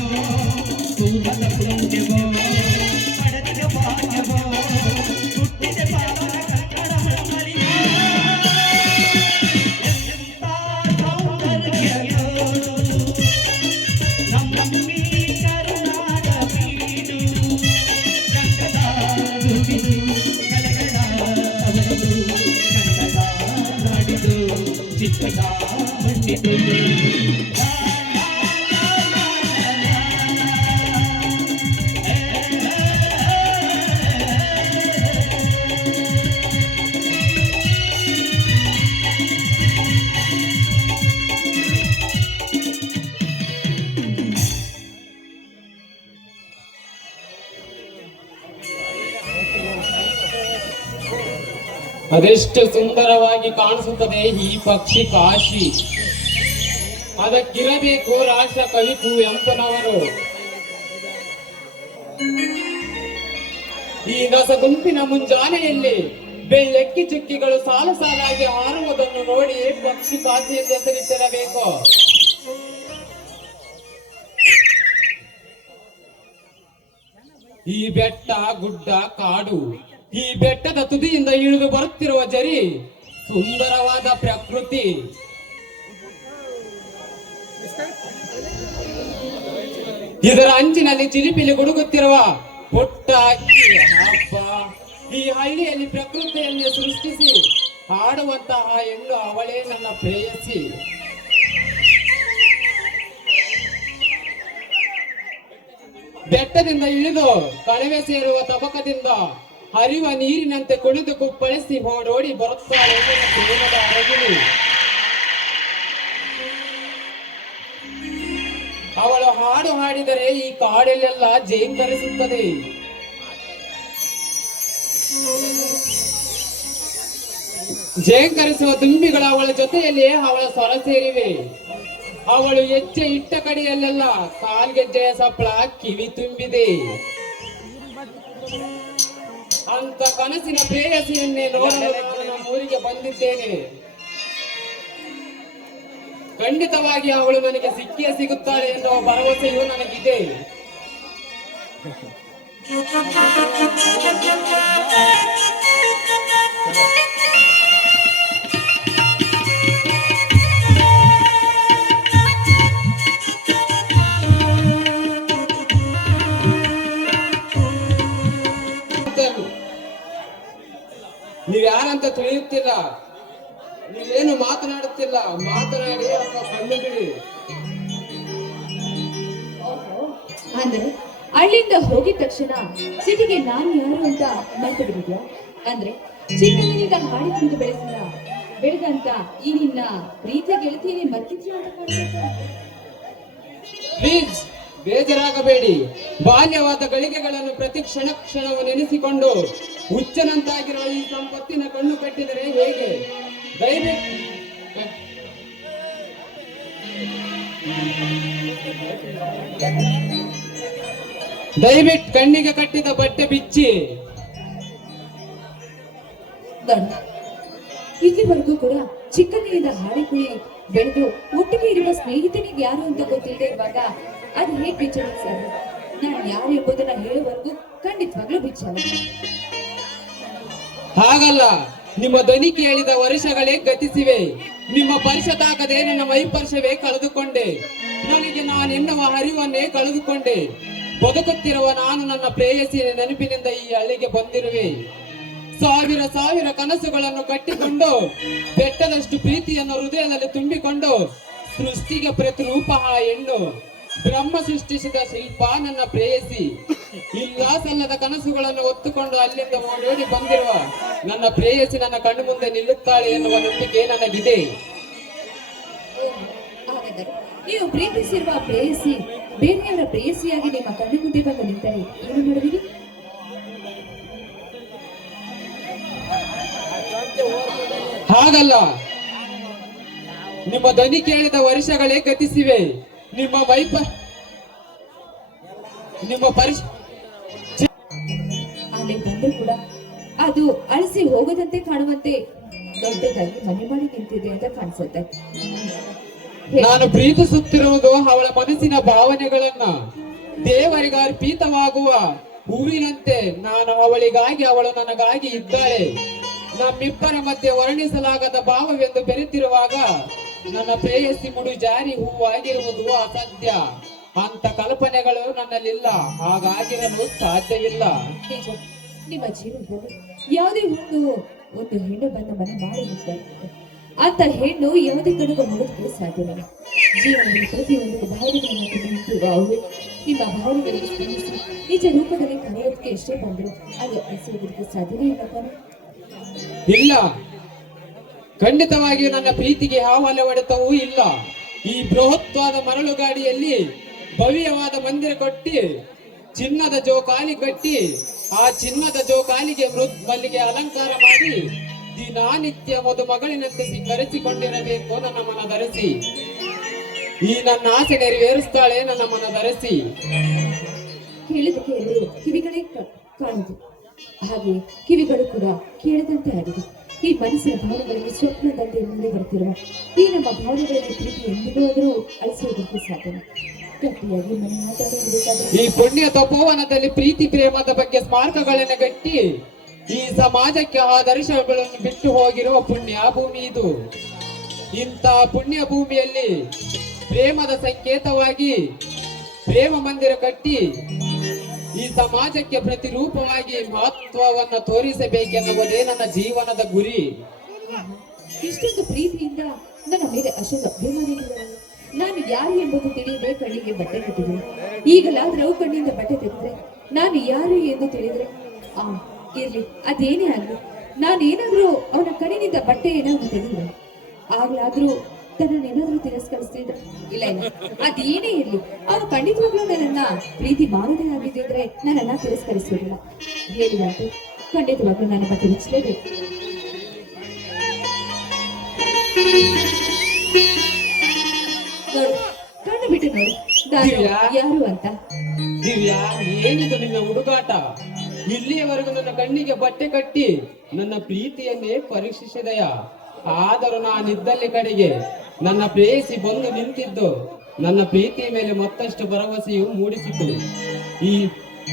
ಪೂರ್ವದ ಪುಣ್ಯವೋ ಪಡೆದ ಭಾಗ್ಯವೋ, ಹುಟ್ಟಿದ ಪಾವನ ಕನ್ನಡ ಮಣ್ಣಲ್ಲಿ ಎಂಥ ಸೌಂದರ್ಯವೋ ನಮ್ಮಲ್ಲಿ ಕರುಣಾದ ಬೀಡು. ಗಂಗದ ನುಡಿದು ಕಲೆಗಳ ತವರದು ಕನ್ನಡ ನಾಡಿದು ಚಿತ್ರದ ಮಣ್ಣಿದು. ಅದೆಷ್ಟು ಸುಂದರವಾಗಿ ಕಾಣಿಸುತ್ತದೆ ಈ ಪಕ್ಷಿ ಕಾಶಿ. ಅದಕ್ಕಿರಬೇಕು ರಾಷ್ಟ್ರ ಕವಿ ಕುವೆಂಪುನವರು. ಈ ನಸಗುಂಪಿನ ಮುಂಜಾನೆಯಲ್ಲಿ ಬೆಳ್ಳಕ್ಕಿ ಚುಕ್ಕಿಗಳು ಸಾಲು ಸಾಲಾಗಿ ಹಾರುವುದನ್ನು ನೋಡಿ ಪಕ್ಷಿ ಕಾಶಿ ಎಂದು ಹೆಸರಿಟ್ಟಿರಬೇಕು. ಈ ಬೆಟ್ಟ ಗುಡ್ಡ ಕಾಡು, ಈ ಬೆಟ್ಟದ ತುದಿಯಿಂದ ಇಳಿದು ಬರುತ್ತಿರುವ ಜರಿ, ಸುಂದರವಾದ ಪ್ರಕೃತಿ. ಇದರ ಅಂಚಿನಲ್ಲಿ ಚಿಲಿಪಿಲಿ ಗುಡುಗುತ್ತಿರುವ ಪುಟ್ಟ ಅಕ್ಕಿ. ಹಬ್ಬ, ಈ ಹಳ್ಳಿಯಲ್ಲಿ ಪ್ರಕೃತಿಯಲ್ಲಿ ಸೃಷ್ಟಿಸಿ ಹಾಡುವಂತಹ ಹೆಣ್ಣು ಅವಳೇ ನನ್ನ ಪ್ರೇಯಸಿ. ಬೆಟ್ಟದಿಂದ ಇಳಿದು ಕಣಿವೆ ಸೇರುವ ತಬಕದಿಂದ ಹರಿವ ನೀರಿನಂತೆ ಕುಳಿತು ಕುಪ್ಪಳಿಸಿ ಓಡೋಡಿ ಬರುತ್ತಾಳೆ ಜೀವನದ ಅರಗಿಲಿ. ಅವಳು ಹಾಡು ಹಾಡಿದರೆ ಈ ಕಾಡಲ್ಲೆಲ್ಲ ಜೇಂಕರಿಸುತ್ತದೆ. ಜೇಂಕರಿಸುವ ದುಂಬಿಗಳು ಅವಳ ಜೊತೆಯಲ್ಲಿಯೇ ಅವಳ ಸ್ವರ ಸೇರಿವೆ. ಅವಳು ಹೆಜ್ಜೆ ಇಟ್ಟ ಕಡೆಯಲ್ಲೆಲ್ಲ ಕಾಲ್ಗೆಜ್ಜೆಯ ಸಪ್ಪಳ ಕಿವಿ ತುಂಬಿದೆ. ಅಂತ ಕನಸಿನ ಪ್ರೇಯಸಿಯನ್ನೇ ನೋಡಲು ನಾನು ನಮ್ಮ ಊರಿಗೆ ಬಂದಿದ್ದೇನೆ. ಖಂಡಿತವಾಗಿ ಅವಳು ನನಗೆ ಸಿಕ್ಕಿಯೇ ಸಿಗುತ್ತಾಳೆ ಎನ್ನುವ ಭರವಸೆಯೂ ನನಗಿದೆ. ನೀವ್ಯಾರಂತ ತಿಳಿಯುತ್ತಿಲ್ಲ, ನೀವೇನು ಮಾತನಾಡುತ್ತಿಲ್ಲ. ಮಾತನಾಡಿ ಅಥವಾ ಕಣ್ಣು ಬಿಡಿ. ಅಂದ್ರೆ ಅಲ್ಲಿಂದ ಹೋಗಿದ ತಕ್ಷಣ ಸಿಟಿಗೆ ನಾನು ಯಾರು ಅಂತ ಮರ್ತು ಬಿಡಿದ್ಯಾ? ಅಂದ್ರೆ ಚಿಕ್ಕಂದಿನಿಂದ ಹಾಡಿಕೊಂಡು ಬೆಳೆದಂತ ಈ ನಿನ್ನ ಪ್ರೀತಿಯ ಗೆಳತಿಯನ್ನೇ ಮರ್ತಿದ್ಯಾ ಅಂತ ಕಾಣಿಸುತ್ತೆ. ಪ್ಲೀಸ್ ಬೇಜಾರಾಗಬೇಡಿ. ಬಾಲ್ಯವಾದ ಗಳಿಗೆಗಳನ್ನು ಪ್ರತಿ ಕ್ಷಣವು ನೆನೆಸಿಕೊಂಡು ಹುಚ್ಚನಂತಾಗಿರುವ ಈ ಸಂಪತ್ತಿನ ಕಣ್ಣು ಕಟ್ಟಿದರೆ ಹೇಗೆ? ದಯವಿಟ್ಟು ಕಣ್ಣಿಗೆ ಕಟ್ಟಿದ ಬಟ್ಟೆ ಬಿಚ್ಚಿ. ಇಲ್ಲಿವರೆಗೂ ಕೂಡ ಚಿಕ್ಕಂದಿನಿಂದ ಹಾಡಿ ಕುಳಿ ಬೆಳೆದು ಒಟ್ಟಿಗೆ ಇರುವ ಸ್ನೇಹಿತನಿಗೆ ಯಾರು ಅಂತ ಗೊತ್ತಿಲ್ಲದೆ ಇರುವಾಗ ಅದು ಹೇಗೆ ಬಿಚ್ಚೋಣ ಸರ್? ನಾನು ಯಾರು ಎಂಬುದನ್ನ ಹೇಳುವವರೆಗೂ ಖಂಡಿತವಾಗ್ಲೂ ಬಿಚ್ಚಲ್ಲ. ಹಾಗಲ್ಲ, ನಿಮ್ಮ ಧ್ವನಿ ಕೇಳಿದ ವರ್ಷಗಳೇ ಗತಿಸಿವೆ. ನಿಮ್ಮ ಪರಿಷ ತಾಕದೆ ನನ್ನ ವೈಪರ್ಶವೇ ಕಳೆದುಕೊಂಡೆ. ನನಗೆ ನಾನೆನ್ನುವ ಅರಿವನ್ನೇ ಕಳೆದುಕೊಂಡೆ. ಬದುಕುತ್ತಿರುವ ನಾನು ನನ್ನ ಪ್ರೇಯಸಿಯ ನೆನಪಿನಿಂದ ಈ ಹಳ್ಳಿಗೆ ಬಂದಿರುವೆ. ಸಾವಿರ ಸಾವಿರ ಕನಸುಗಳನ್ನು ಕಟ್ಟಿಕೊಂಡು ಬೆಟ್ಟದಷ್ಟು ಪ್ರೀತಿಯನ್ನು ಹೃದಯದಲ್ಲಿ ತುಂಬಿಕೊಂಡು ಸೃಷ್ಟಿಗೆ ಪ್ರತಿರೂಪ ಆ ಹೆಣ್ಣು. ಬ್ರಹ್ಮ ಸೃಷ್ಟಿಸಿದ ಶಿಲ್ಪ ನನ್ನ ಪ್ರೇಯಸಿ. ಇಲ್ಲ ಸಲ್ಲದ ಕನಸುಗಳನ್ನು ಹೊತ್ತುಕೊಂಡು ಅಲ್ಲಿಂದ ಓಡೋಡಿ ಬಂದಿರುವ ನನ್ನ ಪ್ರೇಯಸಿ ನನ್ನ ಕಣ್ಣು ಮುಂದೆ ನಿಲ್ಲುತ್ತಾಳೆ ಎನ್ನುವ ನಂಬಿಕೆ ನನಗಿದೆ. ಹಾಗಾದರೆ ನೀವು ಪ್ರೀತಿಸಿರುವ ಪ್ರೇಯಸಿ ಬೇರೆಯವರ ಪ್ರೇಯಸಿಯಾಗಿ ನಿಮ್ಮ ಕಣ್ಣು ಮುಂದೆ ಬಂದು ನಿಂತರೆ ಏನು ಮಾಡುವಿರಿ? ಹಾಗಲ್ಲ, ನಿಮ್ಮ ಧ್ವನಿ ಕೇಳಿದ ವರ್ಷಗಳೇ ಗತಿಸಿವೆ. ನಿಮ್ಮ ಪರಿಷ ಅಲ್ಲಿ ಬಂದರೂ ಕೂಡ ಅದು ಅಳಿಸಿ ಹೋಗದಂತೆ ಕಾಣುವಂತೆ ದೊಡ್ಡದಾಗಿ ಮನೆ ಮಾಡಿ ನಿಂತಿದೆ ಅಂತ ಕಾಣಿಸುತ್ತೆ. ನಾನು ಪ್ರೀತಿಸುತ್ತಿರುವುದು ಅವಳ ಮನಸ್ಸಿನ ಭಾವನೆಗಳನ್ನ. ದೇವರಿಗೆ ಅರ್ಪಿತವಾಗುವ ಹೂವಿನಂತೆ ನಾನು ಅವಳಿಗಾಗಿ, ಅವಳು ನನಗಾಗಿ ಇದ್ದಾಳೆ. ನಮ್ಮಿಬ್ಬರ ಮಧ್ಯೆ ವರ್ಣಿಸಲಾಗದ ಭಾವವೆಂದು ಬೆರೆತಿರುವಾಗ ನನ್ನ ಪ್ರೇಯಸಿ ಮುಡು ಜಾರಿ ಹೂವಾಗಿರುವುದು ಅಸಾಧ್ಯ. ಅಂತ ಕಲ್ಪನೆಗಳು ನನ್ನಲ್ಲಿಲ್ಲ, ಹಾಗಾಗಿರಲು ಸಾಧ್ಯವಿಲ್ಲ. ನಿಜ, ನಿಮ್ಮ ಜೀವನದಲ್ಲಿ ಯಾವುದೇ ಒಂದು ಹೆಣ್ಣು ಬಂದ ಮನೆ ಮಾಡಿ ನಿಂತಿರುತ್ತೆ. ಅಂತ ಹೆಣ್ಣು ಯಾವುದೇ ಕಡೆಗೂ ಹೋಗೋದಕ್ಕೆ ಸಾಧ್ಯವಿಲ್ಲ. ಜೀವನದಲ್ಲಿ ಪ್ರತಿಯೊಂದು ಭಾವನೆಗಳನ್ನು ನಿಂತಿರುವ ಅವಳು ನಿಮ್ಮ ಭಾವನೆಗಳನ್ನು ಸ್ಪಂದಿಸಿ ನಿಜ ರೂಪದಲ್ಲಿ ಕರೆಯೋದಕ್ಕೆ ಎಷ್ಟೇ ಬಂದರು ಅದು ಅಳಿಸುವುದಕ್ಕೆ ಸಾಧ್ಯವೇ ಇಲ್ಲ ತಾನೆ? ಇಲ್ಲ, ಖಂಡಿತವಾಗಿಯೂ ನನ್ನ ಪ್ರೀತಿಗೆ ಯಾವ ಹೊಡೆತವೂ ಇಲ್ಲ. ಈ ಬೃಹತ್ವಾದ ಮರಳು ಗಾಡಿಯಲ್ಲಿ ಭವ್ಯವಾದ ಮಂದಿರ ಕಟ್ಟಿ ಚಿನ್ನದ ಜೋಕಾಲಿ ಕಟ್ಟಿ ಆ ಚಿನ್ನದ ಜೋಕಾಲಿಗೆ ಮಲ್ಲಿಗೆ ಅಲಂಕಾರ ಮಾಡಿ ದಿನಾನಿತ್ಯ ಮದುಮಗಳಿನಂತೆ ಸಿಂಗರಿಸಿಕೊಂಡಿರಬೇಕು ನನ್ನ ಮನದರಸಿ. ಈ ನನ್ನ ಆಸೆ ನೆರವೇರಿಸ್ತಾಳೆ ನನ್ನ ಮನದರಸಿ. ಕೇಳಿದಕ್ಕೆ ಎಲ್ಲರೂ ಕಿವಿಗಳೇ ಕಾಣುದು, ಹಾಗೆ ಕಿವಿಗಳು ಕೂಡ ಕೇಳದಂತೆ ಆಗಿದೆ. ಈ ಮನಸ್ಸಿನ ಭಾವನೆಗಳಲ್ಲಿ ಸ್ವಪ್ನದಂತೆ ಮುಂದೆ ಬರ್ತಿರುವ ಈ ನಮ್ಮ ಭಾವನೆಗಳಲ್ಲಿ ಪ್ರೀತಿ ಎಂದಿಗೂ ಆದರೂ ಅಳಿಸುವುದಕ್ಕೆ ಸಾಧ್ಯ. ಗಟ್ಟಿಯಾಗಿ ಮನೆ ಮಾತಾಡಬೇಕಾದ್ರೆ ಈ ಪುಣ್ಯ ತಪೋವನದಲ್ಲಿ ಪ್ರೀತಿ ಪ್ರೇಮದ ಬಗ್ಗೆ ಸ್ಮಾರಕಗಳನ್ನು ಗಟ್ಟಿ ಈ ಸಮಾಜಕ್ಕೆ ಆದರ್ಶಗಳನ್ನು ಬಿಟ್ಟು ಹೋಗಿರುವ ಪುಣ್ಯ ಭೂಮಿ ಇದು. ಇಂಥ ಪುಣ್ಯ ಭೂಮಿಯಲ್ಲಿ ಪ್ರೇಮದ ಸಂಕೇತವಾಗಿ ಪ್ರೇಮ ಮಂದಿರ ಕಟ್ಟಿ ಈ ಸಮಾಜಕ್ಕೆ ಪ್ರತಿರೂಪವಾಗಿ ಮಹತ್ವವನ್ನು ತೋರಿಸಬೇಕೆನ್ನುವುದೇ ನನ್ನ ಜೀವನದ ಗುರಿ. ಇಷ್ಟೊಂದು ಪ್ರೀತಿಯಿಂದ ನನ್ನ ಮೇಲೆ ಅಷ್ಟೊಂದು ಅಭಿಮಾನಿಗಳು. ನಾನು ಯಾರು ಎಂಬುದು ತಿಳಿಯದೆ ಕಣ್ಣಿಗೆ ಬಟ್ಟೆ ಕಟ್ಟಿದ್ದೀನಿ. ಈಗಲಾದರೂ ಕಣ್ಣಿಂದ ಬಟ್ಟೆ ತೆಗೆದ್ರೆ ನಾನು ಯಾರು ಎಂದು ತಿಳಿದ್ರೆ ಇರ್ಲಿ, ಅದೇನೇ ಆಗ್ಲಿ, ನಾನೇನಾದ್ರೂ ಅವನ ಕಣ್ಣಿನಿಂದ ಬಟ್ಟೆ ಏನಾದ್ರು ತೆಗೆದ್ರೆ ಆಗ್ಲಾದ್ರೂ ತನ್ನೇನಾದ್ರೂ ತಿರಸ್ಕರಿಸ್ತಿದ್ರೆ ಇಲ್ಲ ಇಲ್ಲ, ಅದೇನೇ ಇರ್ಲಿ, ಅವನು ಖಂಡಿತವಾಗ್ಲೂ ನನ್ನನ್ನ ಪ್ರೀತಿ ಮಾಡೋದೇ ಆಗಿದ್ದಿದ್ರೆ ನನ್ನನ್ನ ತಿರಸ್ಕರಿಸೋದಿಲ್ಲ. ಹೇಳಿದಂತೆ ಖಂಡಿತವಾಗ್ಲೂ ನನ್ನ ಬಟ್ಟೆ ಬಿಚ್ಚಲೇಬೇಕು. ನೋಡು, ಕಣ್ಣು ಬಿಟ್ಟು ನೋಡಿ ಯಾರು ಅಂತ. ದಿವ್ಯಾ, ಏನಿದು ನಿನ್ನ ಹುಡುಗಾಟ? ಇಲ್ಲಿಯವರೆಗೂ ನನ್ನ ಕಣ್ಣಿಗೆ ಬಟ್ಟೆ ಕಟ್ಟಿ ನನ್ನ ಪ್ರೀತಿಯನ್ನೇ ಪರೀಕ್ಷಿಸಿದೆಯಾ? ಆದರೂ ನಾನಿದ್ದಲ್ಲಿ ಕಡೆಗೆ ನನ್ನ ಪ್ರೇಯಸಿ ಬಂದು ನಿಂತಿದ್ದು ನನ್ನ ಪ್ರೀತಿಯ ಮೇಲೆ ಮತ್ತಷ್ಟು ಭರವಸೆಯು ಮೂಡಿಸಿತು.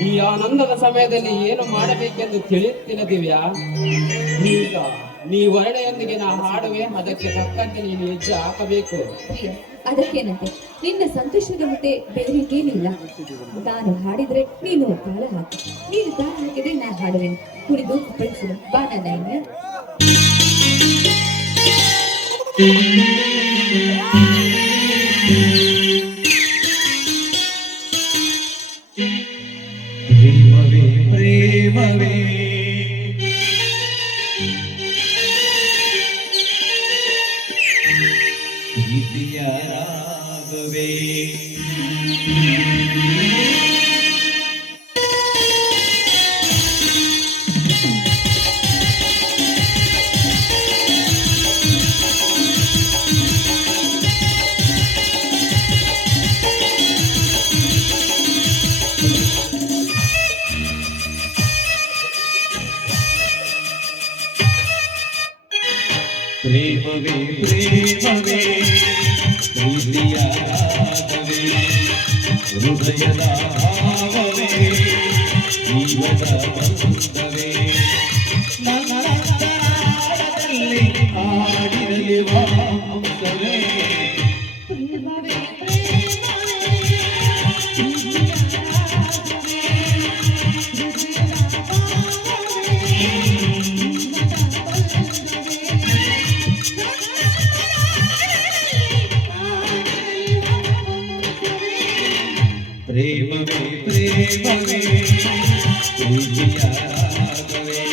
ಈ ಆನಂದದ ಸಮಯದಲ್ಲಿ ಏನು ಮಾಡಬೇಕೆಂದು ತಿಳಿಯುತ್ತಿಲ್ಲ ದಿವ್ಯಾ. ನೀ ವರ್ಣೆಯೊಂದಿಗೆ ನಾ ಹಾಡುವೆ, ಅದಕ್ಕೆ ತಕ್ಕಂತೆ ನೀನು ಹೆಜ್ಜೆ ಹಾಕಬೇಕು. ಅದಕ್ಕೇನಂತೆ, ನಿನ್ನ ಸಂತೋಷದ ಮತ್ತೆ ಬೇರೆ ಏನಿಲ್ಲ. ನಾನು ಹಾಡಿದ್ರೆ ನೀನು ತಾಳ ಹಾಕಿ, ನೀನು ತಾಳ ಹಾಕಿದ್ರೆ ನಾನು ಹಾಡುವೆನು. ಕುಡಿದು ಕುಪ್ಪಳಿಸಲು ಬಾ ನನ್ನ. ಪ್ರೇಮವೇ ಪ್ರೇಮವೇ ಪ್ರೀತಿಯ ರಾಗವೇ ಪ್ರೇಮವೇ ಪ್ರೇಮವೇ ಪ್ರೀತಿಯ ರಾಗವೇ ಹೃದಯದ ಭಾವವೇ ಜೀವದ ಬಂಧವೇ ನನ್ನಂತರಾಳದಲ್ಲಿ ಆಡಿರಲಿರುವ ಅಂಶವೇ ಪ್ರೇಮವೇ ಪ್ರೇಮವೇ ಪ್ರೀತಿಯ ರಾಗವೇ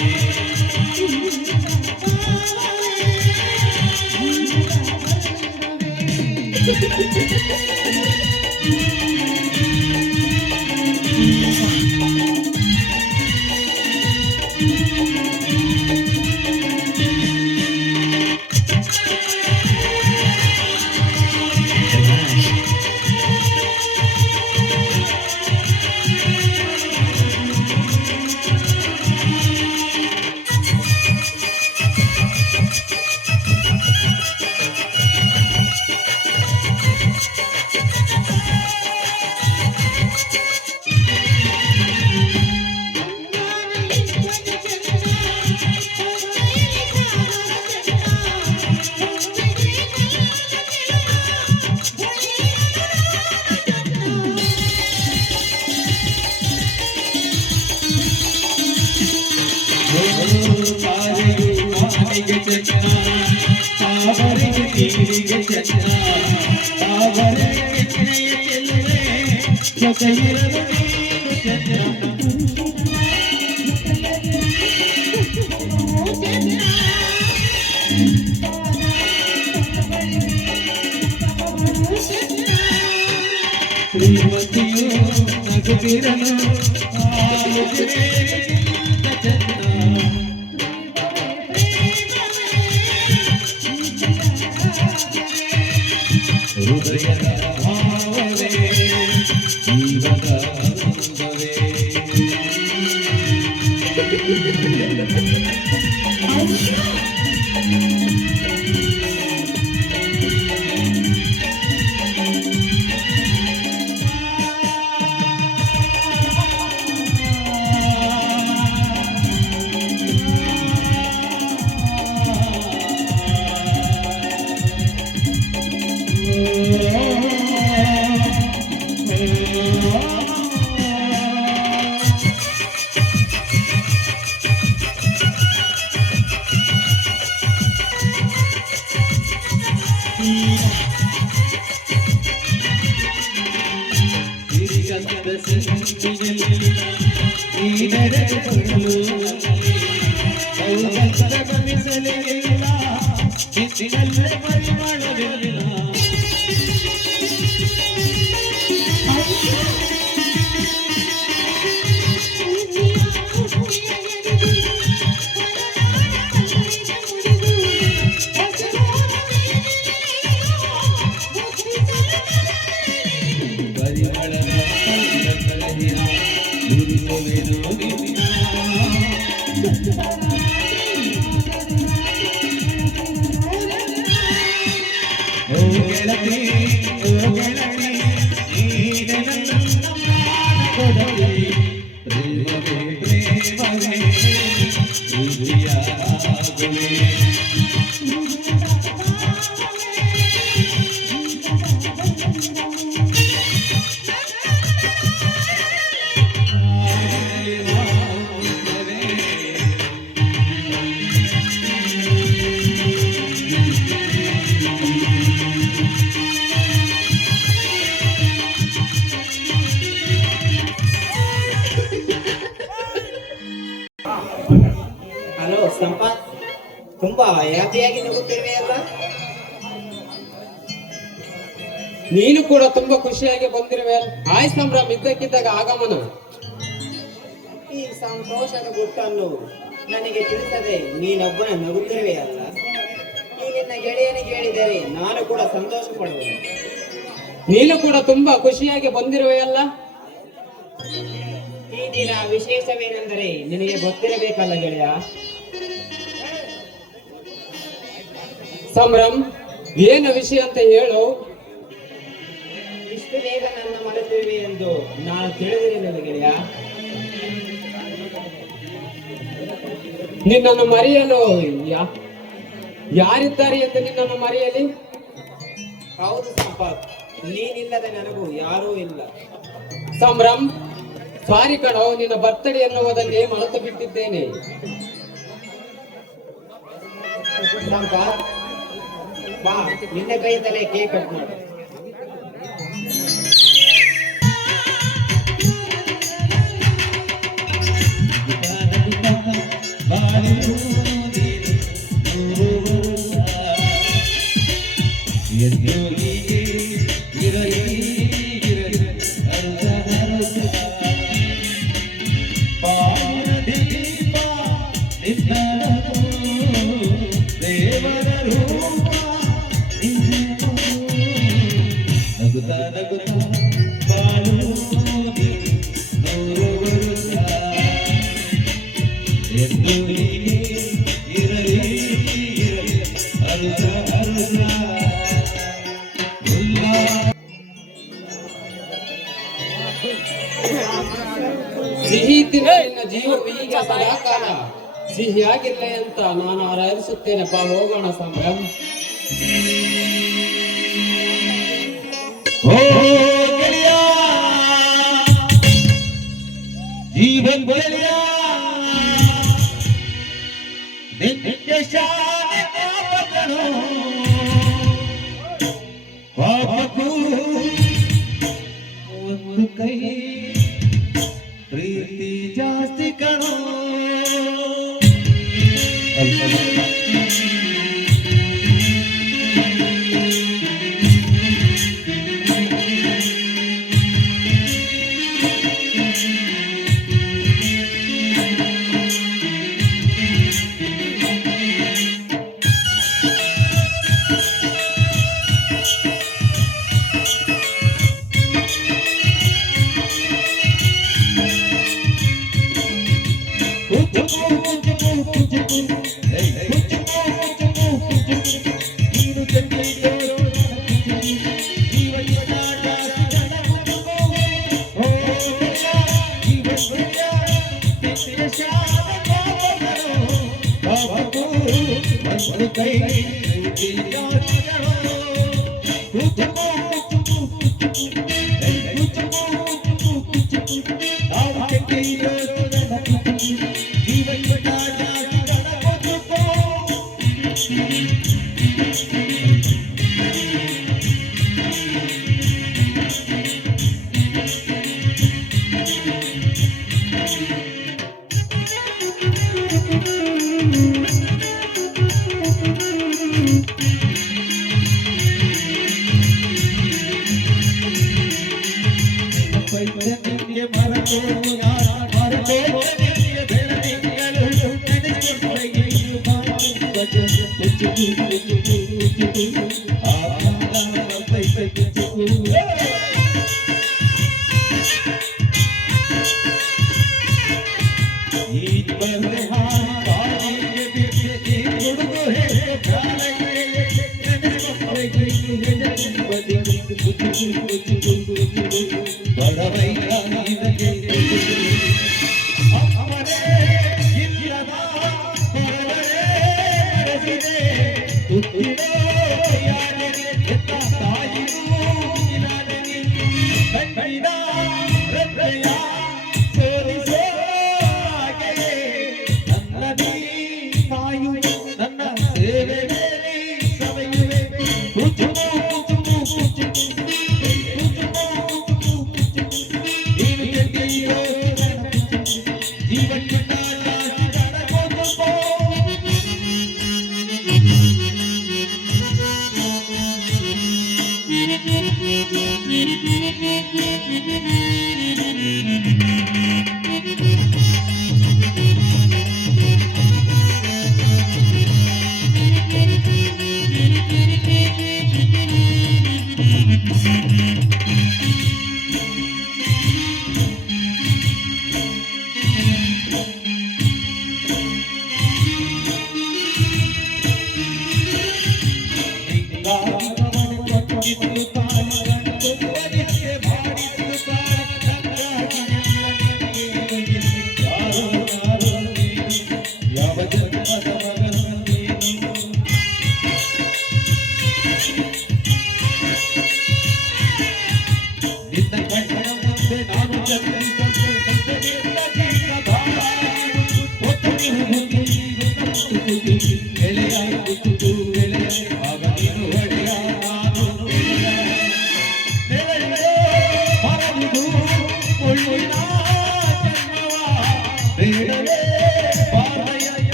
ಆನೆಗೆ ಚಂದ್ರ ತಾವರೆಗೆ ತೀರಿಗೆ ಚಂದ್ರ ತಾವರೆಗೆ ಕೆನೆಯ ಚೆಲ್ಲುವೆ ಜೊತೆಯಿರಲು ನೀನು ಚಂದ್ರ ಶ್ರೀಮತಿಯು ನಗುತ್ತಿರಲು ಹೃದಯದ ಭಾವವೇ ಜೀವದ ಬಂಧವೇ ಹಿರಿಗಂಧದ ಸಂಚಿನಲ್ಲಿ ಈ ನಡೆದುಕೊಳ್ಳು ಔಗಂಧದ ಗಮಿಸಲಿಲ್ಲ ಚಿತ್ತಿನಲ್ಲೇ ಪರಿಮಳವಿಲ್ಲ ಪರಿಮಳದ ಕಳಹಿನ ನುಡಿಸುವೆನು ನಿನ್ನ ಓ ಗೆಳತಿ ಓ ಗೆಳತಿ ನೀನೆ ನನ್ನ ಕೊಡಲಿ ಪ್ರೇಮವೇ ಪ್ರೇಮವೇ ಪ್ರೀತಿಯ ರಾಗವೇ ಹಲೋ ಸಂಪತ್, ತುಂಬಾ ಹ್ಯಾಪಿಯಾಗಿ ನಗುತ್ತಿರುವೆಯಲ್ಲ? ನೀನು ಕೂಡ ತುಂಬಾ ಖುಷಿಯಾಗಿ ಬಂದಿರುವೆ. ಆಯ್ ಸಂಭ್ರಮ ಇದ್ದಕ್ಕಿದ್ದಾಗ ಆಗಮನ. ಈ ಸಂತೋಷದ ಗುಟ್ಟನ್ನು ನನಗೆ ತಿಳಿಸದೆ ನೀನೊಬ್ಬನ ನಗುತ್ತಿರುವೆಯಲ್ಲ? ಈ ನಿನ್ನ ಗೆಳೆಯನಿಗೆ ಹೇಳಿದರೆ ನಾನು ಕೂಡ ಸಂತೋಷ ಪಡುವುದು. ನೀನು ಕೂಡ ತುಂಬಾ ಖುಷಿಯಾಗಿ ಬಂದಿರುವೆಯಲ್ಲ? ಈ ದಿನ ವಿಶೇಷವೇನೆಂದರೆ ನಿನಗೆ ಗೊತ್ತಿರಬೇಕಲ್ಲ ಗೆಳೆಯ? ಸಂಭ್ರಮ್, ಏನು ವಿಷಯ ಅಂತ ಹೇಳು. ಇಷ್ಟು ಬೇಗ ನನ್ನ ಮರೆತಿರುವೆ ಎಂದು ನಾನು ತಿಳಿದಿರಲಿಲ್ಲ ಗೆಳೆಯ. ನಿನ್ನನ್ನು ಮರೆಯಲು ಯಾರಿದ್ದಾರೆ ಎಂದು ನಿನ್ನನ್ನು ಮರೆಯಲಿ? ಹೌದು ಸಂಪತ್, ನೀನಿಲ್ಲದೆ ನನಗೂ ಯಾರೂ ಇಲ್ಲ. ಸಂಭ್ರಮ್, ಸಾರಿ ಕಣೋ, ನಿನ್ನ ಬರ್ತಡೇ ಎನ್ನುವುದನ್ನೇ ಮರೆತು ಬಿಟ್ಟಿದ್ದೇನೆ. ಸಂಪತ್, ಬಾ, ನಿನ್ನ ಕೈಯಿಂದಲೇ ಕೇಕ್ ಕಟ್ ಮಾಡು. ಸಿಹಿ ತಿನ್ನ ನಿನ್ನ ಜೀವವು ಹೀಗೆ ಸದಾಕಾಲ ಸಿಹಿಯಾಗಿರ್ಲಿ ಅಂತ ನಾನು ಹಾರೈಸುತ್ತೇನಪ್ಪ. ಹೋಗೋಣ ಸಂಭ್ರಮ್. ಓ ಗೆಳೆಯ, ಜೀವನ್ ಗೆಳೆಯ, ನಿತ್ಯ ಶಾನೆ ಪಾಪಗಳು, ಪಾಪಕ್ಕೂ ಒಂದು ಕೈ ಪ್ರೀತಿ ಜಾಸ್ತಿ ಕಣೋ.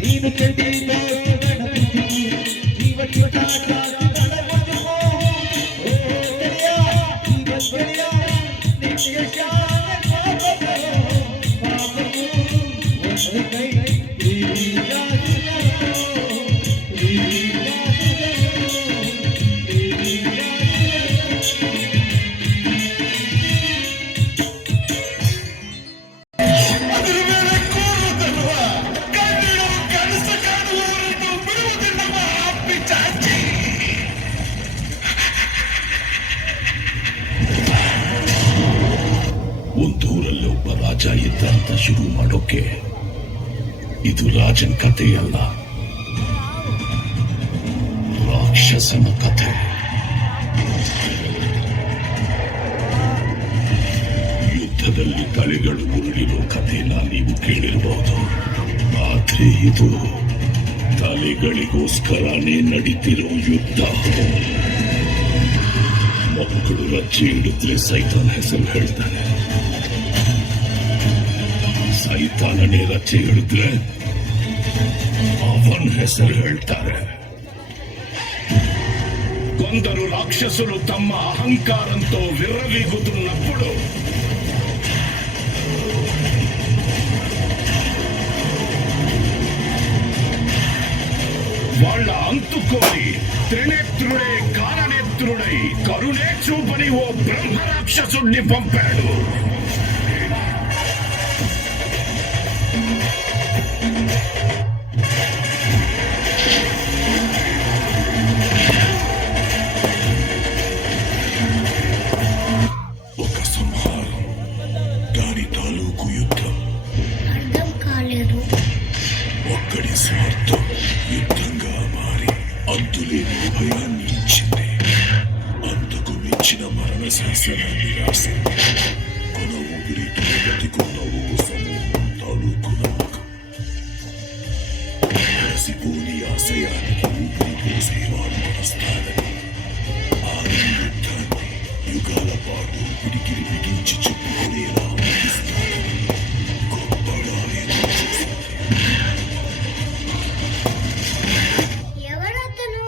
ನೀನು ಕೆಟ್ಟಿದ್ದ ಜೀವ ಒಂದೂರಲ್ಲಿ ಒಬ್ಬ ರಾಜ ಇದ್ದ ಅಂತ ಶುರು ಮಾಡೋಕೆ ಇದು ರಾಜನ್ ಕಥೆಯಲ್ಲ, ರಾಕ್ಷಸನ ಕಥೆ. ಯುದ್ಧದಲ್ಲಿ ತಲೆಗಳು ಉರುಳಿರೋ ಕಥೆನ ನೀವು ಕೇಳಿರಬಹುದು, ಆದ್ರೆ ಇದು ತಲೆಗಳಿಗೋಸ್ಕರನೇ ನಡೀತಿರೋ ಯುದ್ಧ. ಮಕ್ಕಳು ರಜ್ಜೆ ಹಿಡಿದ್ರೆ ಸೈತಾನ್ ಹೆಸರು ಹೇಳ್ತಾರೆ, ಸೈತಾನನೇ ರಚ್ಚೆ ಹಿಡಿದ್ರೆ ಅವನ ಹೆಸರು ಹೇಳ್ತಾರೆ. కొందరు రాక్షసులు తమ అహంకారంతో విర్రవీగుతున్నప్పుడు వాళ్ళ అంతుకోని త్రినేత్రుడే కారణేత్రుడై కరుణే చూపని ఓ బ్రహ్మ రాక్షసుడిని పంపాడు. ఒక సంహారం, దాని తాలూకు యుద్ధం. అర్థం కాలేదు. ఒక్కడి స్వార్థం యుద్ధంగా మారి అంతులేని భయాన్ని ఇచ్చింది, అంతకు మించిన మరణ శాసనాన్ని రాసింది. కొన ఊపిరితో బతికున్న ఓ సమూహం తాలూకు నమ్మకం, కలిసిపోని ఆశయానికి ఊపిరి పోసేవాడు వస్తాడని. ఆ యుద్ధాన్ని యుగాల పాటు పిడికిలి బిగించి చెప్పుకునేలా ఊహిస్తాడని గొప్పగా ఎదురు చూసింది. ఎవరతను?